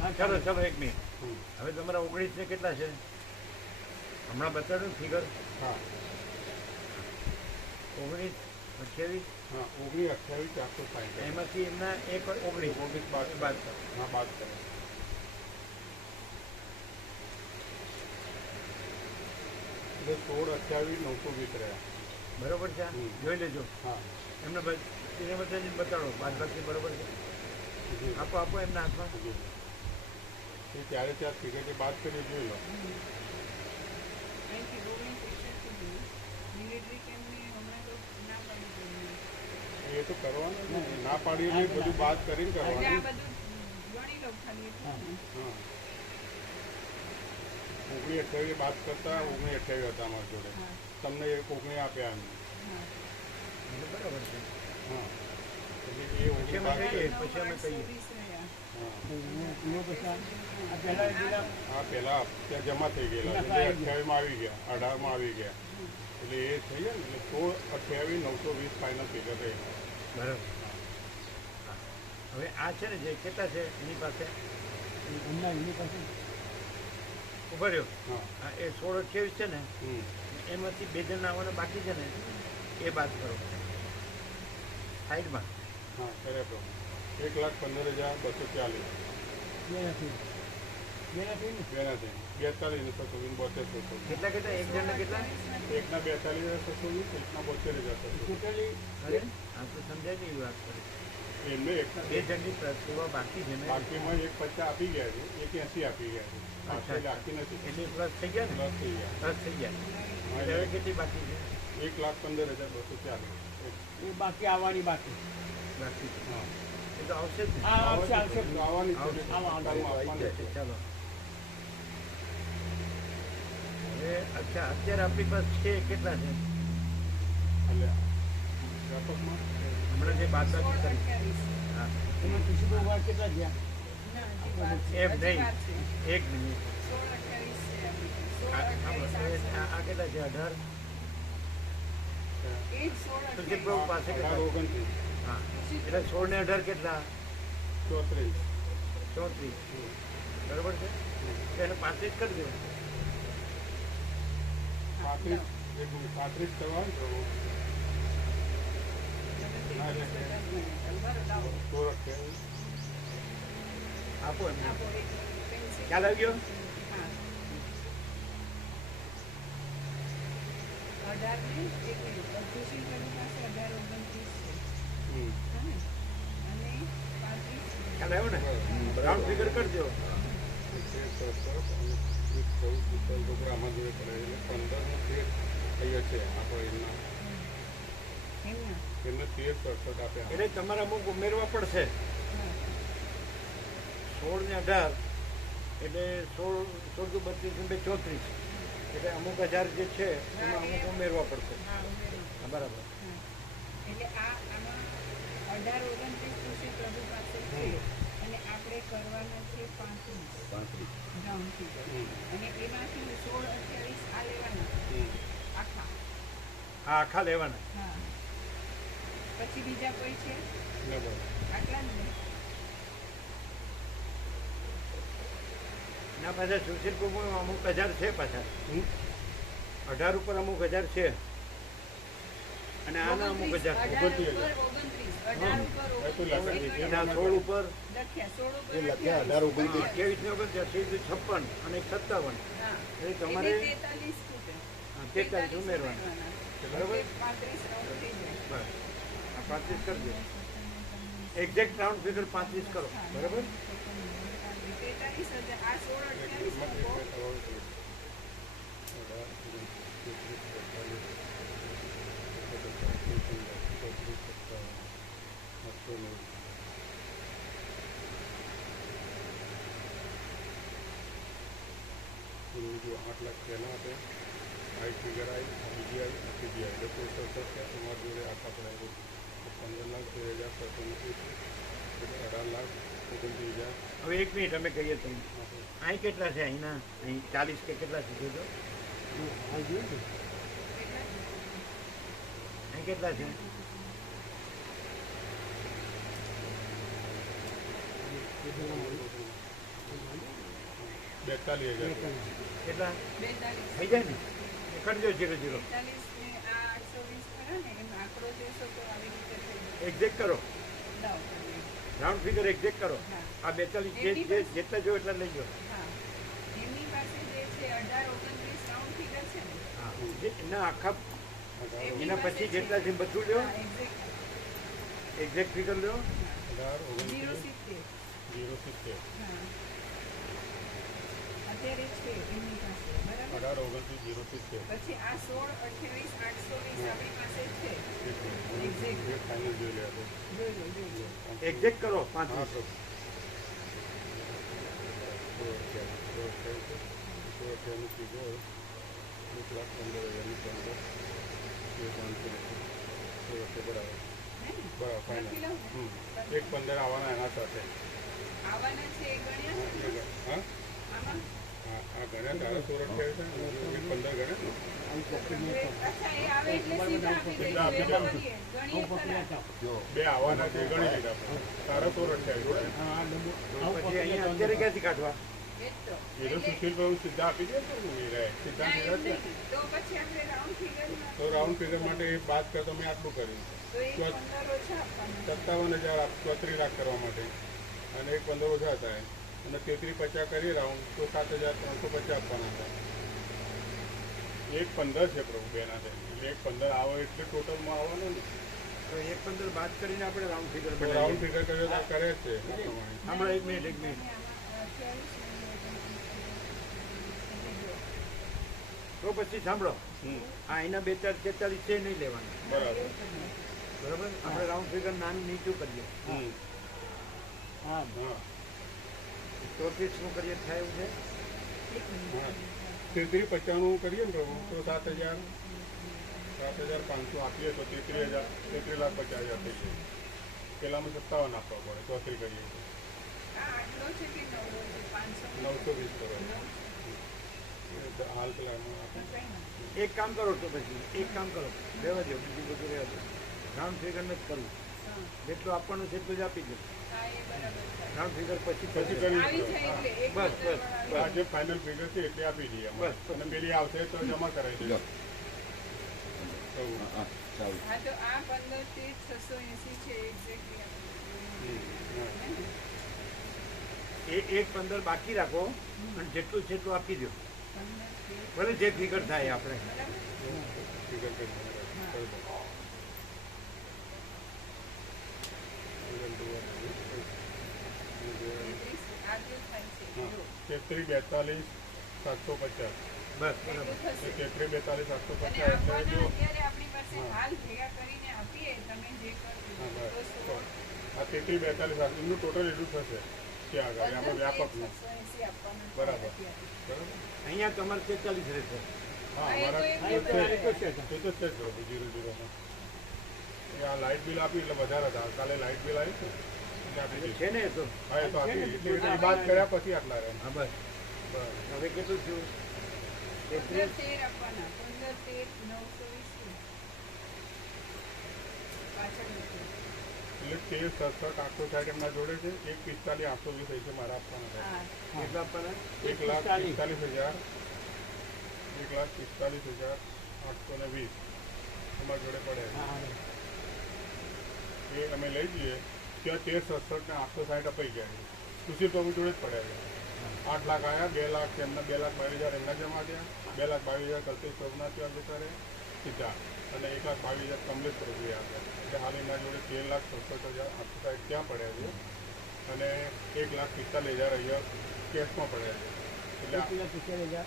હા, ચાલો ચાલો એક મિનિટ. હમ. હવે તમારા 19 ને કેટલા છે? હમણાં બતાડ્યું ફિગર. હા 19, 28, હા 19,28,460 એમાંથી એમના એક 19 19 બાદ બાદ કરો. કરો. હા બાદ કરો એટલે 16,28,920 રહ્યા બરોબર છે? હમ. જોઈ લેજો. હા એમને એને બધાને બતાડો બાદ બાકી બરોબર છે. જી. આપો આપો એમના હાથમાં. જી. એ ત્યારે ત્યાં ફિગર જે બાદ કરી જોઈ લો અહીંથી ગોવિંદ પેશન્ટ સુધી મિલિટરી કેમ્પની હમણાં તો ના પાડી જોઈએ. એ તો કરવાનું જ ને. ના પાડી એટલે બધું બાદ કરીને એટલે આ કરવાનું બધું ગણી લો ખાલી એટલું જ ને. હા 19,28 બાદ કરતા 19,28 હતા અમારી જોડે હા. તમને 19 આપ્યા એમ હા. એટલે બરાબર છે. હા એટલે એ પછી 19 અમે બાદ કહીએ. કરે. પછી અમે કહીએ. 20 રહ્યા. હા એનો પછી આ પહેલા પેલા હા પેલા ત્યાં જમા થઈ ગયેલા એટલે 28 માં આવી ગયા 18 માં આવી ગયા એટલે એ થઈ ગયા ને એટલે 16,28,920 ફાઇનલ ફિગર રહી બરાબર. હા. હવે આ છે ને જે કેટલા છે એની પાસે એમના એની પાસે ઉભા રહ્યો. હા હા, એ 16-28 છે ને હમ એમાંથી 2 જણ આવવાના બાકી છે ને એ બાદ કરો સાઈડમાં. હા કરે તો 1,15,240 બે નથી ને બેના થઈ 42 ને 672 કેટલા કેટલા એક જણના કેટલા? એકના 42,620 એકના 72,620 ટોટલી અરે આ તો સમજાય નહીં એવી વાત કરી. એમને એકના 2 જણની સેવા બાકી છે ને બાકીમાં 1,50 આપી ગયા છે 1,80 આપી ગયા છે પાછળ બાકી નથી એટલે પ્લસ થઈ ગયા ને? પ્લસ થઈ ગયા પ્લસ થઈ ગયા. એટલે હવે કેટલી બાકી છે? 1,15,240 એ બાકી આવવાની બાકી બાકી છે. હા એ તો આવશે જ ને. હા આવશે આવશે તો આવવાની જ આવશે. છે. આવવાની. આપવાની છે. ચાલો હવે અચ્છા અત્યારે આપણી પાસે છે કેટલા છે એટલે વ્યાપકમાં હમણાં જે બાદ સોળ, કરી 28. હા એમાં ખુશીબા વાર કેટલા થયા ના, હજી વાર છે. એમ હજી નહીં વાર છે. એક મિનિટ 16, 28 છે આપણી પાસે. 16, 28, આ કેટલા છે 18 એ જ 16, તો જે 28. પ્રભુ પાસે કેટલા 29 હા એટલે 16 ને 18 કેટલા 34 34 બરોબર છે તો એને 35 કરી દો 35 એક મિનિટ 35 કરવા ને તો ના રે બરાબર, લાવો. 28 આપો એમને આપો, એક પેન્સિલ. ખ્યાલ આવી ગયો હા. 18 ને એક મિનિટ. સુશીલ પ્રભુ પાસે 18, 29 છે. હમ. હા ને? અને 35. ખ્યાલ આવ્યો ને રાઉન્ડ ફિગર કરજો આમાં જોઈએ પડે એટલે 15 નું 13 અહીંયા છે આપણે એમના એમના. એમને 13 67 આપ્યા એટલે તમારે અમુક ઉમેરવા પડશે હા. 16 ને 18 એટલે 16 16 32 ને 34 એટલે અમુક હજાર જે છે એમાં અમુક ઉમેરવા પડશે હા, ઉમેરો. હા, બરાબર હા. એટલે આમાં 18, 29 સુશીલ પ્રભુ પાસે છે અને આપણે કરવાના છે 35 રાઉન્ડ ફિગર. અને એમાંથી 16, 28 આ લેવાના આખા. હા આખા લેવાના હા. પછી બીજા કોઈ છે બરાબર આટલા જ ને? ના પાછા સુશીલ પ્રભુ અમુક હજાર છે પાછા હમ. 18 ઉપર અમુક હજાર છે અને આના અમુક હજાર 18 ઉપર 29, 18 ઉપર એટલું 29, લાગે. એના 16 ઉપર લખ્યા 16 ઉપર એ લખ્યા 28. 18, 29. 23 ને 59 56 અને 57 હા. એટલે તમારે એટલે 43 ખૂટે. 43 ઉમેરવાના બરાબર? એટલે 35 રાઉન્ડ થઈ જાય. બસ આ 35 કરજો એક્ઝેક્ટ રાઉન્ડ ફિગર 35 કરો બરાબર 43,000. આ 16, 28 મૂકો. जो 8 लाख पहला पे आई फिगर आई बीजी आई सीधी आई तो 67 हमारे जोड़े आखा पड़ा है 15 लाख 13,730 18 लाख 29,000 હવે એક મિનિટ અમે કહીએ તમને અહીં કેટલા છે અહીંના અહીં 40 કે કેટલા છે જોજો અહીં કેટલા છે 42,000 કેટલા 42. થઈ જાય ને કરજો 0 0 45 ને આ 820 ખરા ને એમ આંકડો જોશો તો આવી રીતે થઈ જાય. એક્ઝેક્ટ કરો લાવો કરીએ. રાઉન્ડ ફિગર એક્ઝેક્ટ કરો હા. આ 42 જે જેટલા જો એટલા લઈ જાઓ હા. એમની પાસે જે છે 18, 29 રાઉન્ડ ફિગર છે ને હા એના આખા એમની એના પાસે પછી જેટલા છે બધું લ્યો હા, exact. એક્ઝેક્ટ ફિગર લ્યો 18 0, 29 70. 0 હા. અત્યારે છે એમની પાસે બરાબર. 18 29 0 પછી આ 16, 28, 820 આપણી પાસે છે. Exact. एक फाइनल जो ले आते જોઈ લો જોઈ લો. એક્ઝેક્ટ કરો हाँ 35 લખી લઉં ને? एक 15 આવવાના એના સાથે આવવાના છે એ ગણ્યા છે ને? હા આમાં આ ગણ્યા તારા 16 છે એક 15 ગણ્યા અચ્છા એ આવે એટલે સીધા આપી દઈશું. આપી એવું દઉં. કરીએ. ગણીએ ખરા. જો બે આવવાના છે ગણી લીધા આપણે. તારા 16 છે જોડે હા ડબ્બો પછી અહીંયા અત્યારે ક્યાંથી કાઢવા એ જ તો. એ તો એટલે- સુશીલ ભાઈ સીધા આપી દે તો એ રહે સીધા ના, સીધા એમ છે નહીં. તો પછી આપણે રાઉન્ડ ફિગરમાં તો રાઉન્ડ ફિગર માટે એ બાદ કરતા મેં આટલું કર્યું તો એ 15 ઓછા આપવાના. 57,000 34 લાખ કરવા માટે અને એક 15 ઓછા થાય અને 33 50 કરી રાઉન્ડ તો 7,350 આપવાના હતા એક 15 છે પ્રભુ બેના એટલે એક 15 આવે એટલે ટોટલમાં આવવાનું ને તો 1.15 બાદ કરીને આપણે રાઉન્ડ ફિગર તો રાઉન્ડ ફિગર કર્યો તો કરે જ છે આ પ્રમાણે. હમણાં એક મિનિટ આમાં 28 તો પછી સાંભળો હમ. આ એના 42 43 છે નહીં લેવાના બરાબર બરાબર આપણે રાઉન્ડ ફિગર નાનું નીચું કરીએ હમ. હા હા 34 નું કરીએ થાય એવું છે. હા 33-95 કરીએ ને પ્રભુ તો 7,500 આપીએ તો 33,50,000 થઈ જાય. પેલામાં 57 આપવા પડે 34 કરીએ તો આ આટલો છે કે 920 કરો એ હાલ પેલામાં આપે. એક કામ કરો તો પછી એક કામ કરો, રહેવા દો, બીજું બધું રહેવા દો. રાઉન્ડ ફિગર નથી કરવું, જેટલું આપવાનું છે એટલું જ આપી દો. રાઉન્ડ ફિગર પછી પછી કરજો. કરી આવી દો. જાય હા. એટલે એક બસ, પંદર બસ, વાળા. આ જે ફાઇનલ ફિગર છે એટલે આપી દઈએ અમારે. બસ. અને પેલી આવશે તો જમા કરાવી દઈએ. હા તો આ 15,680 છે એક્ઝેક્ટલી. એક 15 બાકી રાખો અને જેટલું છે એટલું આપી દો. ભલે જે ફિગર થાય આપણે. ફિગર કરી દો. આ જે થાય છે જો. 33-42-750 બસ એટલું બરાબર. થશે. 33-42-750 અને એટલે આપવાના જો અત્યારે આપણી પાસે હા. હાલ ભેગા કરીને આપીએ તમે જે હા, કરજો બસ. તો આ 33-42 એમનું ટોટલ એટલું થશે ત્યાં આગળ આપણે વ્યાપકનું 15,680 આપવાના બરાબર. અત્યારે. બરાબર અહીંયા તમારે 43 રહેશે. હા હા, એ તો અમારા એમ તો નહીં છે જ. એ તો છે જ બરોબર 0-0 એ આ લાઇટ બિલ આપ્યું એટલે વધારે હતા કાલે લાઇટ બિલ આવ્યું એટલે આપી દીધું. છે ને એ તો. હા એ તો આપી એટલે એ બાદ કર્યા પછી આટલા રહે હા બસ. બસ હવે કેટલું થયું? 15,13 આપવાના 15,13,920 પાછળ મૂકો. એટલે 13-67-860 એમના જોડે છે 1,45,820 થઈ છે મારા આપવાના થાય. હા કેટલા આપવાના? 1,45,820 અમારા જોડે પડે એ અમે લઈ જઈએ ત્યાં 13-67-860 અપાઈ ગયા છે. સુશીલ પ્રભુ જોડે જ પડ્યા છે. 8 લાખ આવ્યા 2 લાખ એમના 2,22,000 એમના જમા થયા 2,22,000 કલ્પેશ પ્રભુના ત્યાં જતા રહ્યા સીધા અને 1,22,000 કમલેશ પ્રભુએ આપ્યા એટલે હાલ એમના જોડે 13,67,860 ત્યાં પડ્યા છે અને 1,45,000 અહીંયા કેશમાં પડ્યા છે એટલે 1,45,000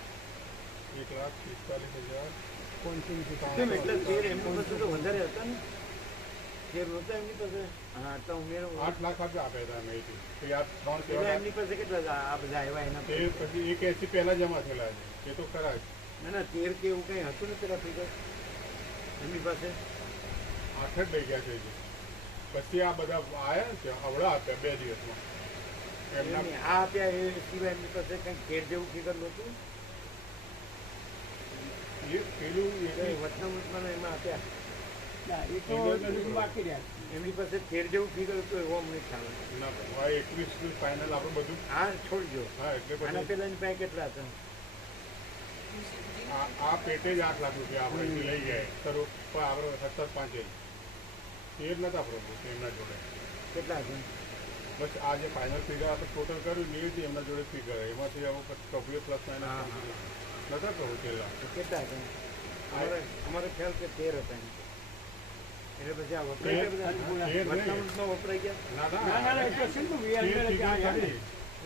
કેમ એટલે 13 એમની પાસે તો વધારે હતા ને? 13 નહોતા એમની પાસે? હા તો ઉમેરો. 8 લાખ આપ્યા હતા અમે અહીંથી. તો આ 3 એટલે સેવા એમની પાસે કેટલા હતા? આ બધા આવ્યા એના તે પછી 1,80 પહેલા જમા થયેલા છે એ તો ખરા જ ના ના 13 કે એવું કઈ હતું ને પેલા ફિગર એમની પાસે? 8 જ લઈ ગયા છે હજી. પછી આ બધા આવ્યા ને ત્યાં અવળા આપ્યા 2 દિવસમાં એમના એમની આ આપ્યા એ સિવાય એમની પાસે કંઈક 13 જેવું ફિગર નહોતું? એ પેલું એટલે વચનામૃતમાં એમાં આપ્યા એ તો બાકી રહ્યા એમની પાસે 13 જેવું ફિગર હતું એવો અમને ખ્યાલ હતો. ના પણ આ 21 ફાઇનલ આપણે બધું હા છોડજો. હા એટલે આના પછી પેલા એની પાસે કેટલા હતા? આ પેટે જ 8 લાખ રૂપિયા આપણે અહીંથી લઈ ગયા ખરું પણ આપણે 17-5 એ જ નતા પ્રભુ એમના જોડે કેટલા હતા? બસ આ જે ફાઇનલ ફિગર આપણે ટોટલ કર્યું ને એ જ એમના જોડે ફિગર એમાંથી હવે પછી પ્રભુએ પ્લસ હા, માઇનસ નતા કહું છેલ્લા તો કેટલા હતા? અમારે ખ્યાલ કે 13 હતા એમ. એટલે પછી આ વપરાઈ ગયા બધા? 13 નહીં. વચનામૃતમાં વપરાઈ ગયા? ના ના ના ના એ તો સિમ્પલ તેર ફિગર ખરી.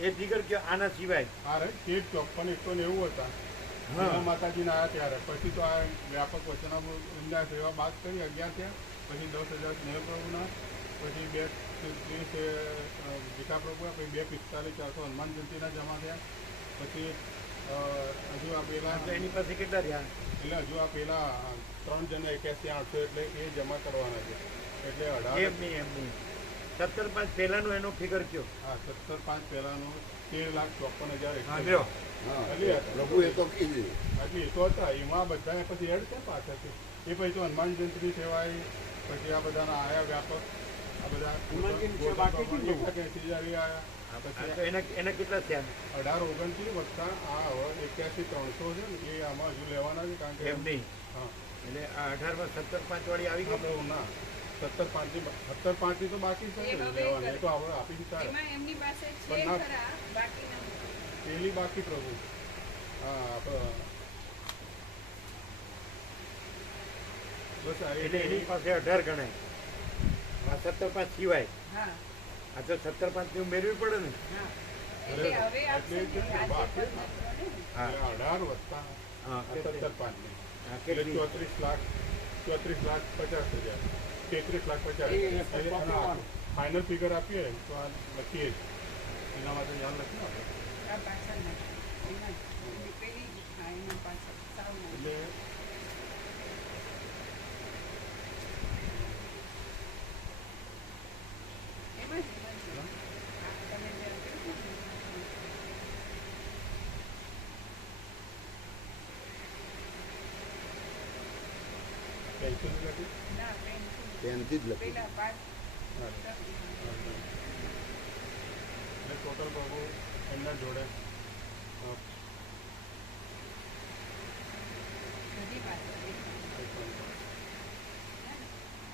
એ ફિગર કયો આના સિવાય? આ રે 13-54-190 હતા હા. હા માતાજીના આવ્યા ત્યારે પછી તો આ વ્યાપક વચના સેવા બાદ કરી 11 થયા પછી 10,000 સ્નેહ પ્રભુના પછી 230 ગીતા પ્રભુના પછી 245-400 હનુમાન જયંતિના જમા થયા પછી હજુ આ પેલા તો એની પાસે કેટલા રહ્યા? એટલે હજુ આ પેલા 3 જણા 81-800 એટલે એ જમા કરવાના છે એટલે 18 એમ નહીં 17-5 પહેલાનું એનો ફિગર કયો? હા 17-5 પહેલાનું 13,54,000 હા લ્યો. પ્રભુ એ તો કીધું બાકી એ તો હતા એમાં બધા પછી એડ છે પાછળથી એ પછી તો હનુમાન જયંતિની સેવા આવી પછી આ બધાના આયા વ્યાપક આ બધા હનુમાન જયંતિ સેવા બાકી હતી ને? 80,000 આયા હા, તો પછી એના કેટલા થયા? 18-29 વત્તા આ હવે 81-300 છે ને એ આમાં હજુ લેવાના છે કારણ કે એમ નહીં. હા એટલે આ 18 માં 17-5 વાળી આવી ગઈ? આપણે ના 17-5 તો બાકી છે એ ને હવે લેવાની એ તો આપણે આપી દીધા એમાં એમની પાસે છે પણ ના- ખરા બાકી નથી. પેલી બાકી પ્રભુ હા આપણે બસ આ એટલે એની પાસે 18 ગણાય. આ 17-5 સિવાય. હા આ તો 17-5 ની ઉમેરવી પડે ને? હા એટલે હવે આપશે એટલે ને, આજે બાકી પણ નથી ને. હા. 18 વત્તા હા, 17-5 હા, એટલે કેટલી? 34,50,000 33,50,000 એ એટલે પકડવાનું. ફાઇનલ ફિગર આપીએ તો આ લખીએ જ. એના માટે યાદ લખીએ આપણે. આ પાછળ નાખો. એમાં જ. પેલી હા એમાં પાછળ સાવ નાખો. એટલે એમાં જ હા, તમે જે આપ્યું ને. પેન્સિલ લખી. ના પેન્સિલ પેનથી જ લખી પેલા પાછ હા. એટલે ટોટલ પ્રભુ એમના જોડે બધી પાછળ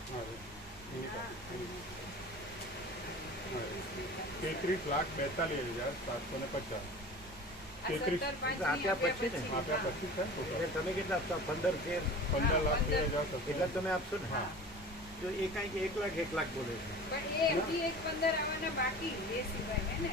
હા, એની હા, પાસે. 33,42,750. 33 આપ્યા પછી ને? આપ્યા પછી છે એટલે ટોટલ. તમે કેટલા આપશો? 15 15,13,700. એટલા તમે આપશો ને? હા. તો એ કાંઈક 1 લાખ બોલે છે. પણ એ હજી એક 15 આવવાના બાકી એ સિવાય હે ને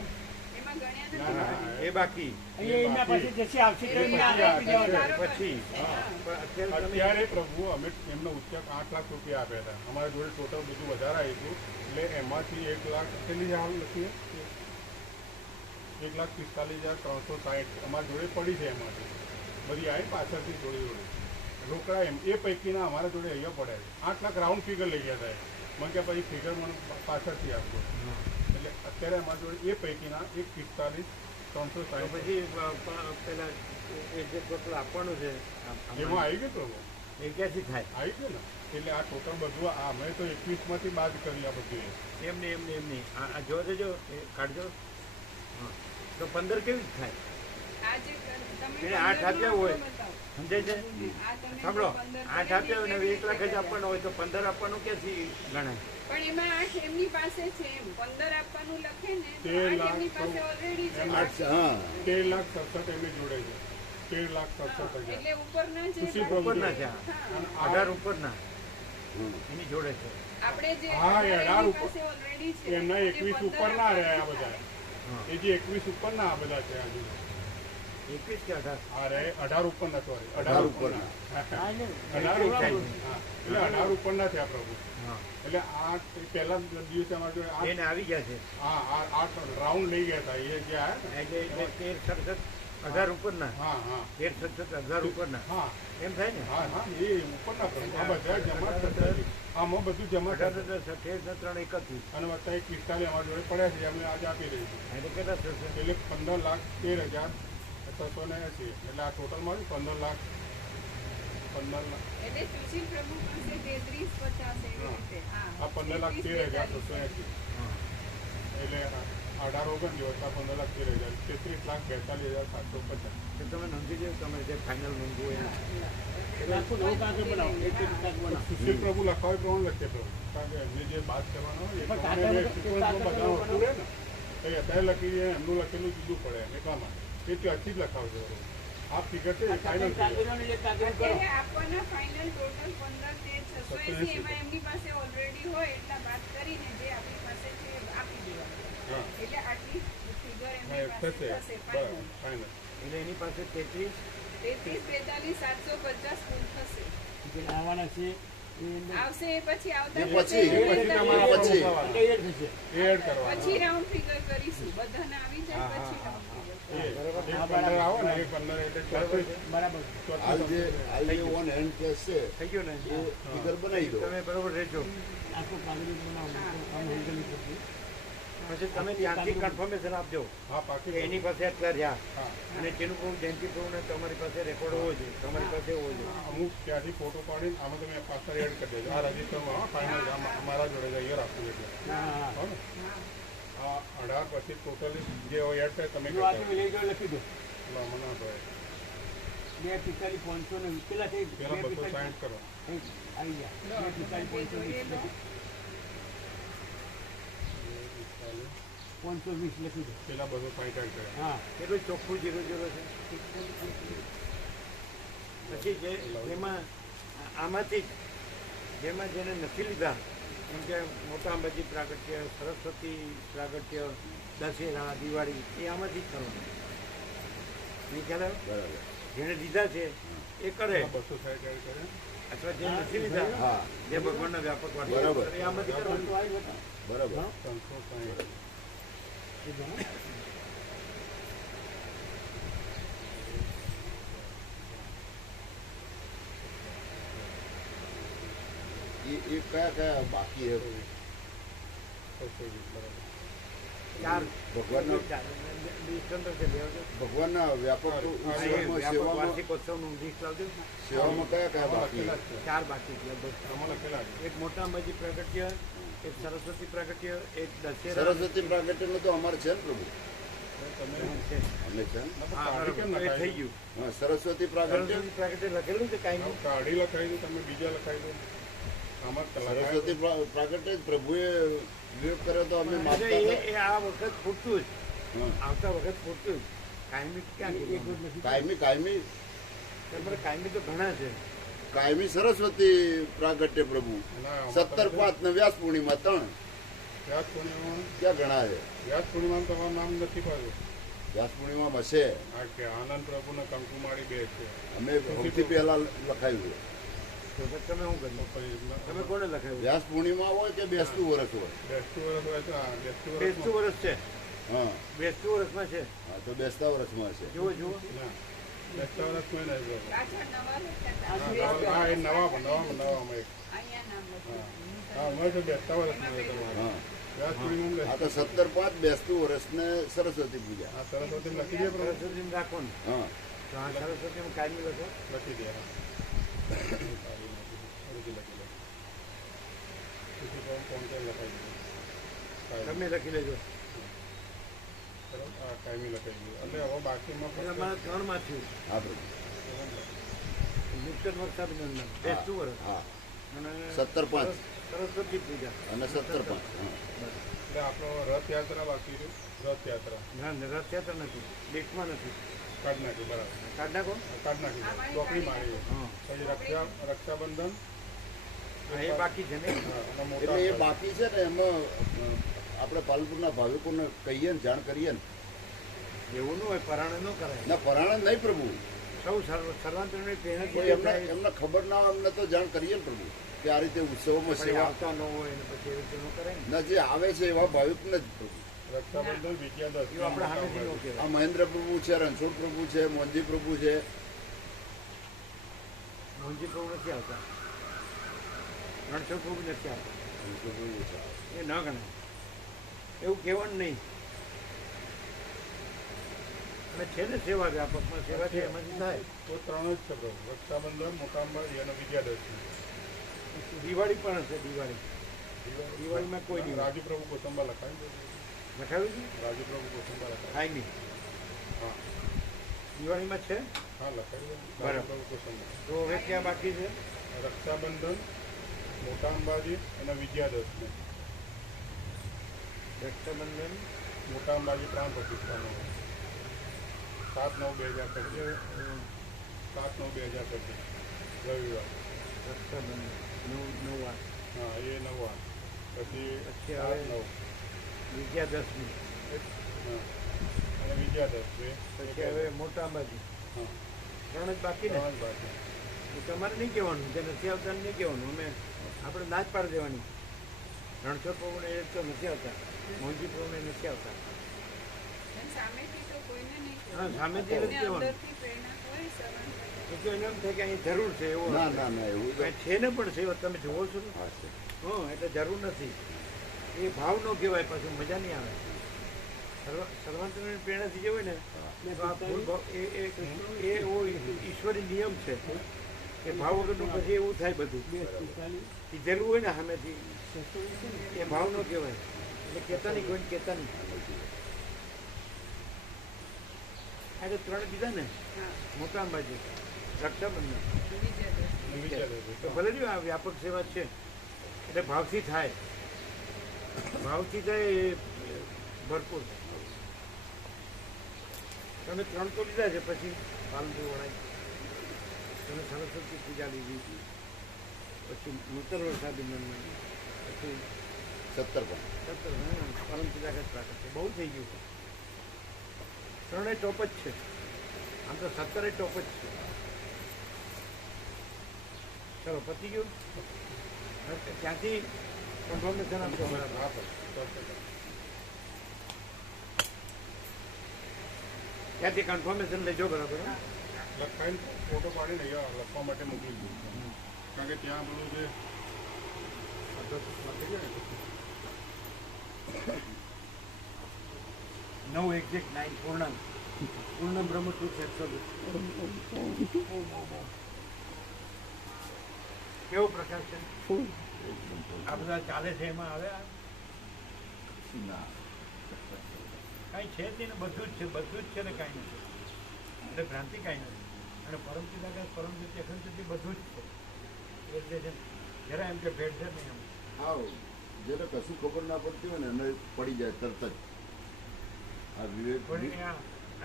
એમાં ગણ્યા નથી. ના, ના, એ બાકી અહીંયા એમના પાસે જશે આવશે તો એમને પછી આપી દેવાના. પછી હા. પણ અત્યારે તમે અત્યારે પ્રભુ અમે એમનો ઉચ્ચક 8 લાખ રૂપિયા આપ્યા હતા. અમારા જોડે ટોટલ બધું વધારે આવ્યું હતું. એટલે એમાંથી 1 લાખ કેટલી જ હાલ લખીએ 1,45,360 અમારા જોડે પડી છે. એમાંથી બધી આવી પાછળથી જોડી જોડી રોકડા એમ એ પૈકીના અમારા જોડે અહીંયા પડે છે. 8 લાખ રાઉન્ડ ફિગર લઈ ગયા હતા. મને કે પછી ફિગર મને પાછળથી આપજો. એટલે અત્યારે અમારા જોડે એ પૈકીના 1,45,360 પછી પેલા એ જે ટોટલ આપવાનું છે એમાં આવી ગયું પ્રભુ. એ ક્યાંથી થાય? આવી ગયું ને. એટલે આ ટોટલ બધું આ અમે તો 21માંથી બાદ કરી આ બધું. એમની આ જોવા દેજો એ કાઢજો. હા તો 15 કેવી રીતે થાય? આ જે તમે એને 8 આપ્યા હોય બતાવો. સમજાય છે? આ તમે સાંભળો, 15 8 આપ્યા હોય ને હવે 1 લાખ જ આપવાનો હોય તો 15 આપવાનું ક્યાંથી ગણાય? પણ એમાં 8 એમની પાસે છે એમ 15 આપવાનું લખે ને તો 13 8 એમની લાખ પાસે ઓલરેડી છે. એમ આઠ હા 13,67,000 એમની જોડે છે. 13,67,000. એટલે ઉપરના જે ખુશી બાકી- ઉપરના છે હા. અને 18 ઉપરના હમ. એની જોડે છે. આપણે જે હા, એ 18 18 એમની ઉપર. પાસે ઓલરેડી છે એમના જે 21 15 ઉપર ના રહ્યા આ બધા. હા એ જે 21 ઉપર ના આ બધા છે હજુ. 21 કે 18? આ રે 18 ઉપર ના સોરી 18 ઉપરના. હા, ને. 18 ઉપર. હા. એટલે 18 ઉપર ના થયા પ્રભુ. હા એટલે આ પહેલા દિવસે અમારા જોડે એને આવી ગયા છે આ 8 રાઉન્ડ લઈ ગયા હતા. એ જે આયા ને. એટલે 13, 67, 18 ઉપરના. હા હા 13, 67, 18 ઉપરના હા એમ થાય ને? હા હા એ ઉપરના પ્રભુ. આ બધા જમા થતા. આમાં બધું જમા 18, થતા. 13, 3, 31. અને વત્તા 45 અમારા જોડે પડ્યા છે. અમે આજે આપી રહી છે. એટલે કેટલા થશે? એટલે 15,13,680. એટલે આ ટોટલ મળ્યું 15 લાખ. એટલે સુશીલ પ્રભુ પાસે 33, 50 એવી રીતે. હા. આ 15,13,680. હા એટલે 18 ઓગણ વત્તા 15,13,000 33,42,750. તો તમે નોંધી લો તમે જે ફાઇનલ નોંધવું હોય એમ. આખું નવું કાગળ બનાવો. એક એક કાગળ બનાવો. સુશીલ પ્રભુ લખાવે પ્રમાણે લખે પ્રભુ. કારણ કે એમને જે બાદ કરવાનો હોય એ પણ પ્રમાણે કાગળ- સિક્વન્સમાં કાગળ બધાનું હતું રહે ને. બનાવો. તો એ અત્યારે લખી દે એમનું લખેલું જુદું પડે એમ એટલા માટે. એ ત્યાંથી જ લખાવજો પ્રભુ. આ ફિગર છે એ આ ફાઇનલ કાગળોને જે કાગળ કરો. અત્યારે આપવાના ફાઇનલ ટોટલ 15,13,680 એમાં એમની પાસે ઓલરેડી હોય એટલા બાદ કરીને જે આપણી પાસે છે એ આપી દેવાનું. હા એટલે આટલી ફિગર હા એમની એ પાસે થશે થશે બરાબર ફાઇનલ. ફાઇનલ. એટલે એની પાસે 33 33, 42, 750 કુલ થશે. જે આવવાના છે એ અંદર આવશે એ પછી આવતા એ વર્ષે પછી, એ એ પછી બધા તમારા પછી. એટલે એ જ થશે. એ એડ કરવાનું. પછી રાઉન્ડ ફિગર કરીશું બધાને આવી જાય હા, પછી હા, રાઉન્ડ ફિગર એ બરાબર. એક 15 આવો ને એ 15 એટલે ચોથી બરાબર. હાલ જે ઓન હેન્ડ કેસ છે થઈ ગયું ને? એ ફિગર બનાવી દો તમે બરોબર રહેજો. આખું કાગળ બનાવો. આમ હેન્ડલ કરતી. પછી તમે ત્યાંથી કન્ફર્મેશન આપજો હા પાકી કે એની પાસે આટલા રહ્યા હા અને તેનું કોઈ જયંતિ પ્રભુને તમારી પાસે રેકોર્ડ હોવો જોઈએ, તમારી પાસે હોવો જોઈએ. અમુક ત્યાંથી ફોટો પાડીને આમાં તમે પાછળ એડ કરી દેજો. આ રજીસ્ટરમાં હા ફાઇનલ અમારા જોડે જઈએ રાખવું એટલે હા, હા. હો ને આ 18 પછી ટોટલી જે એડ થાય તમે જો આ તમે લઈ જાઓ લખી દો. મને ના ભાઈ 2,45,500 ને પેલા થઈ પેલા 260 કરો. આવી ગયા 2,45,520 520 લખી દો. પેલા 260 એડ કર્યા. હા કેટલું ચોખ્ખું 0 છે. પછી જે જેમાં આમાંથી જેમાં જેને નથી લીધા જેમ કે મોટા અંબાજી પ્રાગટ્ય, સરસ્વતી પ્રાગટ્ય, દશેરા, દિવાળી એ આમાંથી જ કરવાનું. એ ખ્યાલ આવે? બરાબર જેને લીધા છે એ કરે. પેલા 260 એડ કર્યા. અથવા જે નથી લીધા હા જે ભગવાનના વ્યાપક વાક્ય બરાબર. એ આમાંથી કરવાનું. બરાબર 360. એ કયા કયા બાકી હે બરાબર. ચાર ભગવાનના ડિસ્ટન્સ છે લેવા દો. ભગવાનના વ્યાપક આ એ ઈશ્વરમાં વ્યાપક સેવામાં વાર્ષિકોત્સવનું લિસ્ટ લાવજો. સેવામાં કયા કયા આમાં બાકી લખેલા જ છે. ચાર બાકી છે લગભગ. આમાં લખેલા છે. એક મોટા અંબાજી પ્રાગટ્ય, એક સરસ્વતી પ્રાગટ્ય, એક દશેરા સરસ્વતી પ્રાગટ્યનું તો અમારે છે ને પ્રભુ તમે છે. અમે છે ને ના, તો હા, કાઢી કેમ બરાબર. એ થઈ લખાયું? ગયું. હા સરસ્વતી પ્રાગટ્ય સરસ્વતી પ્રાગટ્ય લખેલું છે કાંઈ આમ કાઢી લખાઈ દો, તમે બીજા લખાઈ દો. આમાં સરસ્વતી પ્રાગટ્ય જ પ્રભુએ વિવેક કર્યો તો અમે માગતા એ હતા આ વખત પૂરતું જ હા. આવતા વખત પૂરતું જ કાયમી ક્યાં કીધું? કાયમી તમારે કાયમી તો ઘણા છે. કાયમી સરસ્વતી પ્રાગટ્ય પ્રભુ ના, આમાં 17/5 ને વ્યાસ પૂર્ણિમા 3 વ્યાસ પૂર્ણિમામાં ક્યાં ઘણા છે વ્યાસ પૂર્ણિમામાં તમારું નામ નથી પાડ્યું. વ્યાસ પૂર્ણિમામાં છે આ કે આનંદ પ્રભુને કંકુમાળી બે છે. અમે સૌથી પહેલા લખાયું તો પછી તમે શું કર્યું? પછી તમે કોને લખાવ્યું? વ્યાસ પૂર્ણિમા હોય કે બેસતું વર્ષ હોય બેસતું વર્ષ હોય છે. હા, બેસતું બેસતું વર્ષમાં. વર્ષ છે. હા બેસતું વર્ષમાં છે. હા તો બેસતા વર્ષમાં છે જુઓ જુઓ. ના, બેસતા વર્ષમાં નહીં પ્રભુ. અહીંયા હા, એ નવામાં એક. હા, અમારે તો બેસતા વર્ષમાં હોય તમારે. હા વ્યાસ પૂર્ણિમામાં આ તો 17/5 બેસતું વર્ષ ને સરસ્વતી પૂજા આ સરસ્વતી લખી દે પ્રભુ. સરસ્વતીને રાખો ને. હા તો આ સરસ્વતીમાં કાયમી લખો. લખી દે હા. ફરીથી લખી દે. પછી તો કોણ કેમ લખાઈ દીધું. તમે લખી લેજો. હા, કાયમી લખાઈ ગયું. એટલે હવે બાકીમાં એટલે ફક્ત અમારા 3 માં થયું. હા પ્રભુ નૂતન વર્ષ અભિનંદન. બેસતું વર્ષ. હા અને 17/5 સરસ્વતી પૂજા. અને 17/5 હા એટલે આપણો રથયાત્રા બાકી રહ્યું. રથયાત્રા ના રથયાત્રા નથી. લીટમાં નથી. કાઢ નાખ્યું બરાબર. કાઢ નાખો. કાઢ નાખ્યું ચોકડી મારી. હા. પછી રક્ષાબંધન હા, એ બાકી છે ને. હા, અને મોટા એટલે એ બાકી છે ને એમાં આપણે પાલનપુરના ભાવિકોને કહીએ ને જાણ કરીએ ને એવું ન હોય પરાણે ન કરાય. ના પરાણ નહીં પ્રભુ સૌ સર્વાંતરની કોઈ પ્રેરણા એમને ખબર ના હોય એમને તો જાણ કરીએ ને પ્રભુ કે આ રીતે ઉત્સવમાં સેવા આવતા ન હોય ને પછી એવી રીતે ન કરાય ને. ના જે આવે છે એવા ભાવિકને જ પ્રભુ રક્ષાબંધન વિજયા એવું આપણે સામેથી ન દસ કહેવાય. આ મહેન્દ્ર પ્રભુ છે રણછોડ પ્રભુ છે મોંજી પ્રભુ છે મોંજી પ્રભુ નથી આવતા. રણછોડ પ્રભુ નથી આવતા. રણછોડ પ્રભુ છે એ ન ગણાય. એવું કહેવાનું નહીં. અને છે ને સેવા વ્યાપકમાં સેવા છે એમાંથી થાય. તો 3 જ છે પ્રભુ. રક્ષાબંધન મોટા અંબાજી અને વિજયાદશમી. દિવાળી પણ હશે. દિવાળીમાં કોઈ નહીં. રાજુ પ્રભુ કોસંબા લખાવી. લખાવ્યું છે? રાજુ પ્રભુ કોસંબા લખાવી. થાય નહીં. હા દિવાળીમાં છે. હા લખાવી. બરાબર. રાજુ પ્રભુ કોસંબા. તો હવે ક્યાં બાકી છે? રક્ષાબંધન મોટા અંબાજી અને વિજયાદશમી. રક્ષાબંધન મોટા અંબાજી પ્રાણ પ્રતિષ્ઠાનો 7/9/2025. 7/9/2025 રવિવાર. રક્ષાબંધન 9/9 હા એ 9 પછી પછી આવે 7/9. વિજયાદશમી. હા અને વિજયાદશમી. પછી હવે મોટા અંબાજી. હા 3 જ બાકી ને. 3 જ બાકી. એ તમારે નહીં કહેવાનું. જે નથી આવતા નહીં કહેવાનું. અમે આપણે ના જ પાડી દેવાની. રણછોડ પ્રભુને એ તો નથી આવતા. મોંજી પ્રભુને નથી આવતા. સામેથી તો કોઈને નહીં હા સામેથી નથી કહેવાનું. અંદરથી પ્રેરણા હોય સર્વાંતર. એ તો એમ થાય કે અહીં જરૂર છે એવો ના ના ના એવું તો કાંઈ છે ને પણ સેવા તમે જોવો છો ને. હા છે હા એટલે જરૂર નથી. એ ભાવ ન કહેવાય. પાછું મજા નહીં આવે. સર્વાંતરની પ્રેરણાથી જે હોય ને તો આ ભૂલ ભાવ એ એવો ઈશ્વરી નિયમ છે કે ભાવ વગરનું પછી એવું થાય બધું. કીધેલું હોય ને સામેથી એ ભાવ ન કહેવાય. એટલે કહેતા નહીં કોઈને કહેતા નહીં. આ તો 3 કીધા ને. મોટા અંબાજી રક્ષાબંધન અને વિજયાદશમી. તો ભલે જો આ વ્યાપક સેવા છે એટલે ભાવથી થાય. ભાવથી થાય એ ભરપૂર. તમે 3 તો લીધા છે. પછી પાલનપુર વણાય. તમે સરસ્વતી પૂજા લીધી. પછી નૂતન વર્ષાભિનંદન. પછી 17/5 પરમ પૂજા પ્રાકટ છે. બહુ થઈ ગયું. 3 ટોપ જ છે. આમ તો 17 ટોપ જ છે. ચલો પતી ગયું. ત્યાંથી કન્ફર્મેશન આપજો બરાબર. હા સર ચોક્કસ. ત્યાંથી કન્ફર્મેશન લેજો બરાબર. લખાઈને ફોટો પાડીને અહીંયા લખવા માટે મોકલી દીધું. કારણ કે ત્યાં બધું જે અધ્યક્ષ થઈ ગયા ને 9 એક્ઝેક્ટ 9 પૂર્ણાંક પૂર્ણ બ્રહ્મસૂત્ર એબ્સોલ્યુટ. કેવો પ્રકાશ છે આ બધા ચાલે છે એમાં આવે ના કાંઈ છે જ નહીં ને બધું જ છે ને કાંઈ નથી એટલે ભ્રાંતિ કાંઈ નથી અને પરમ ચિદાકાશ પરમ જ્યોતિ અખંડ જ્યોતિ બધું જ છે એટલે છે જરા એમ કે ભેટ છે નહીં એમ. હા જેને કશું ખબર ના પડતી હોય ને એને પડી જાય તરત જ. આ વિવેક પણ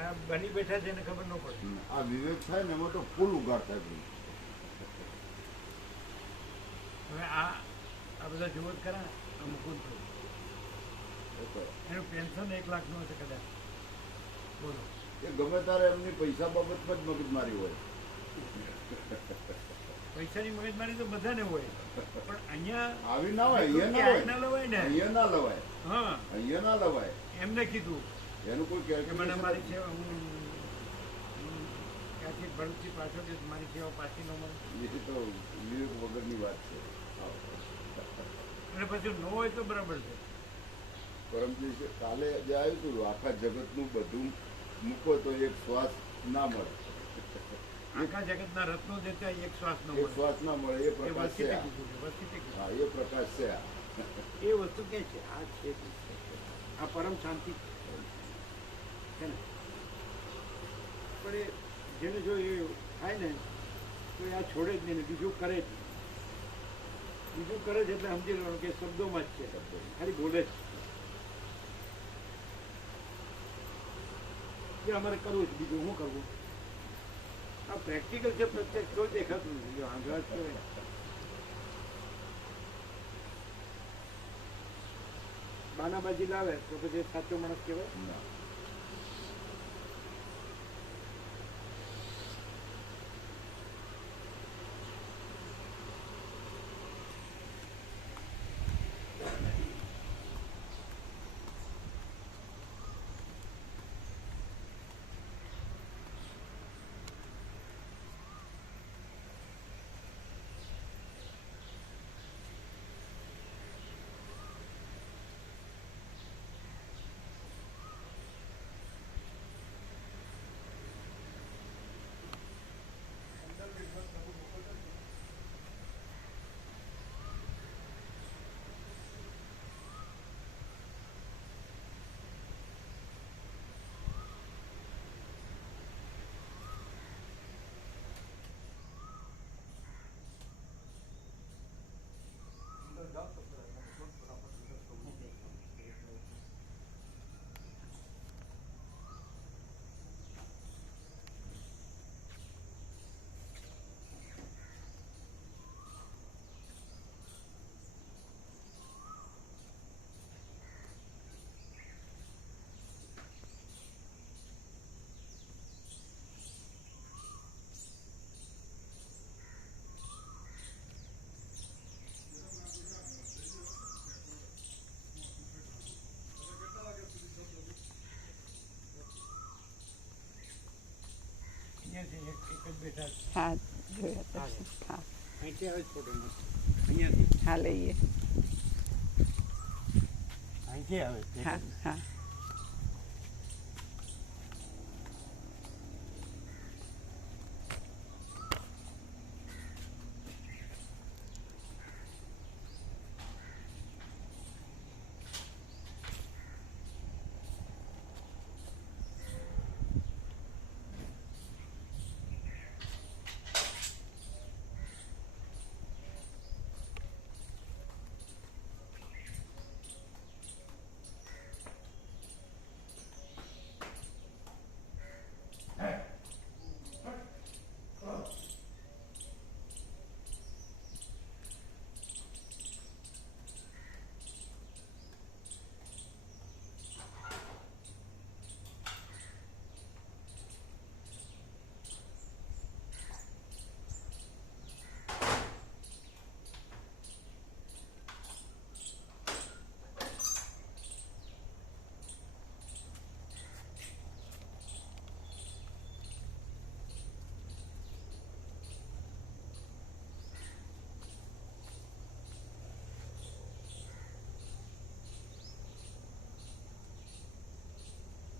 આ બની બેઠા છે એને ખબર ન પડે. આ વિવેક થાય ને એમાં તો ફૂલ ઉગાડ થાય બધું. હવે આ બધા જુઓ જ ખરા આ મુકુંદ થયું એ તો એનું પેન્શન 1 લાખનું હશે કદાચ. બોલો એ ગમે તારે એમની પૈસા બાબતમાં જ મગજમારી હોય. પૈસાની મગજમારી તો બધાને હોય પણ અહીંયા આવી ના હોય ક્યાંય ના લવાય ને. અહીંયા ના લવાય હા અહીંયા ના લવાય. એમને કીધું એનું કોઈ કે મને calculation મારી સેવા હું ક્યાંથી ભરૂચથી પાછો જઈશ મારી સેવા પાછી ન મળે એ તો વિવેક વગરની વાત છે. અને પછી ન હોય તો બરાબર છે. પરમ દિવસે કાલે જે આવ્યું હતું આખા જગતનું બધું મૂકો તો એક શ્વાસ ના મળે. આખા જગતના રત્નો જે છે એક શ્વાસ ન એક મળે. શ્વાસ ના મળે એ એ પ્રકાશ છે વસ્તી આ. કીધું છે વસ્તી કીધું. હા એ પ્રકાશ છે આ. એ વસ્તુ કે છે આ છે આ પરમ શાંતિ છે ને. પણ એ જેને જો એ થાય ને તો એ આ છોડે જ નહીં ને બીજું કરે જ નહીં. બીજું કરે છે એટલે સમજી લેવાનું કે શબ્દોમાં જ છે શબ્દો ખાલી બોલે જ કે અમારે કરવું છે બીજું શું કરવું. આ પ્રેક્ટિકલ છે પ્રત્યક્ષ કોઈ દેખાતું નથી. જો આંધળા જ કહેવાય. બાનાબાજી લાવે તો પછી સાચો માણસ કહેવાય. ના. અહીંયાથી એક જ બેઠા છે. હા જોયા દર્શન. હા અહીંથી આવે જ ફોટો અહીંયાથી હા લઈએ. અહીંથી આવે હા હા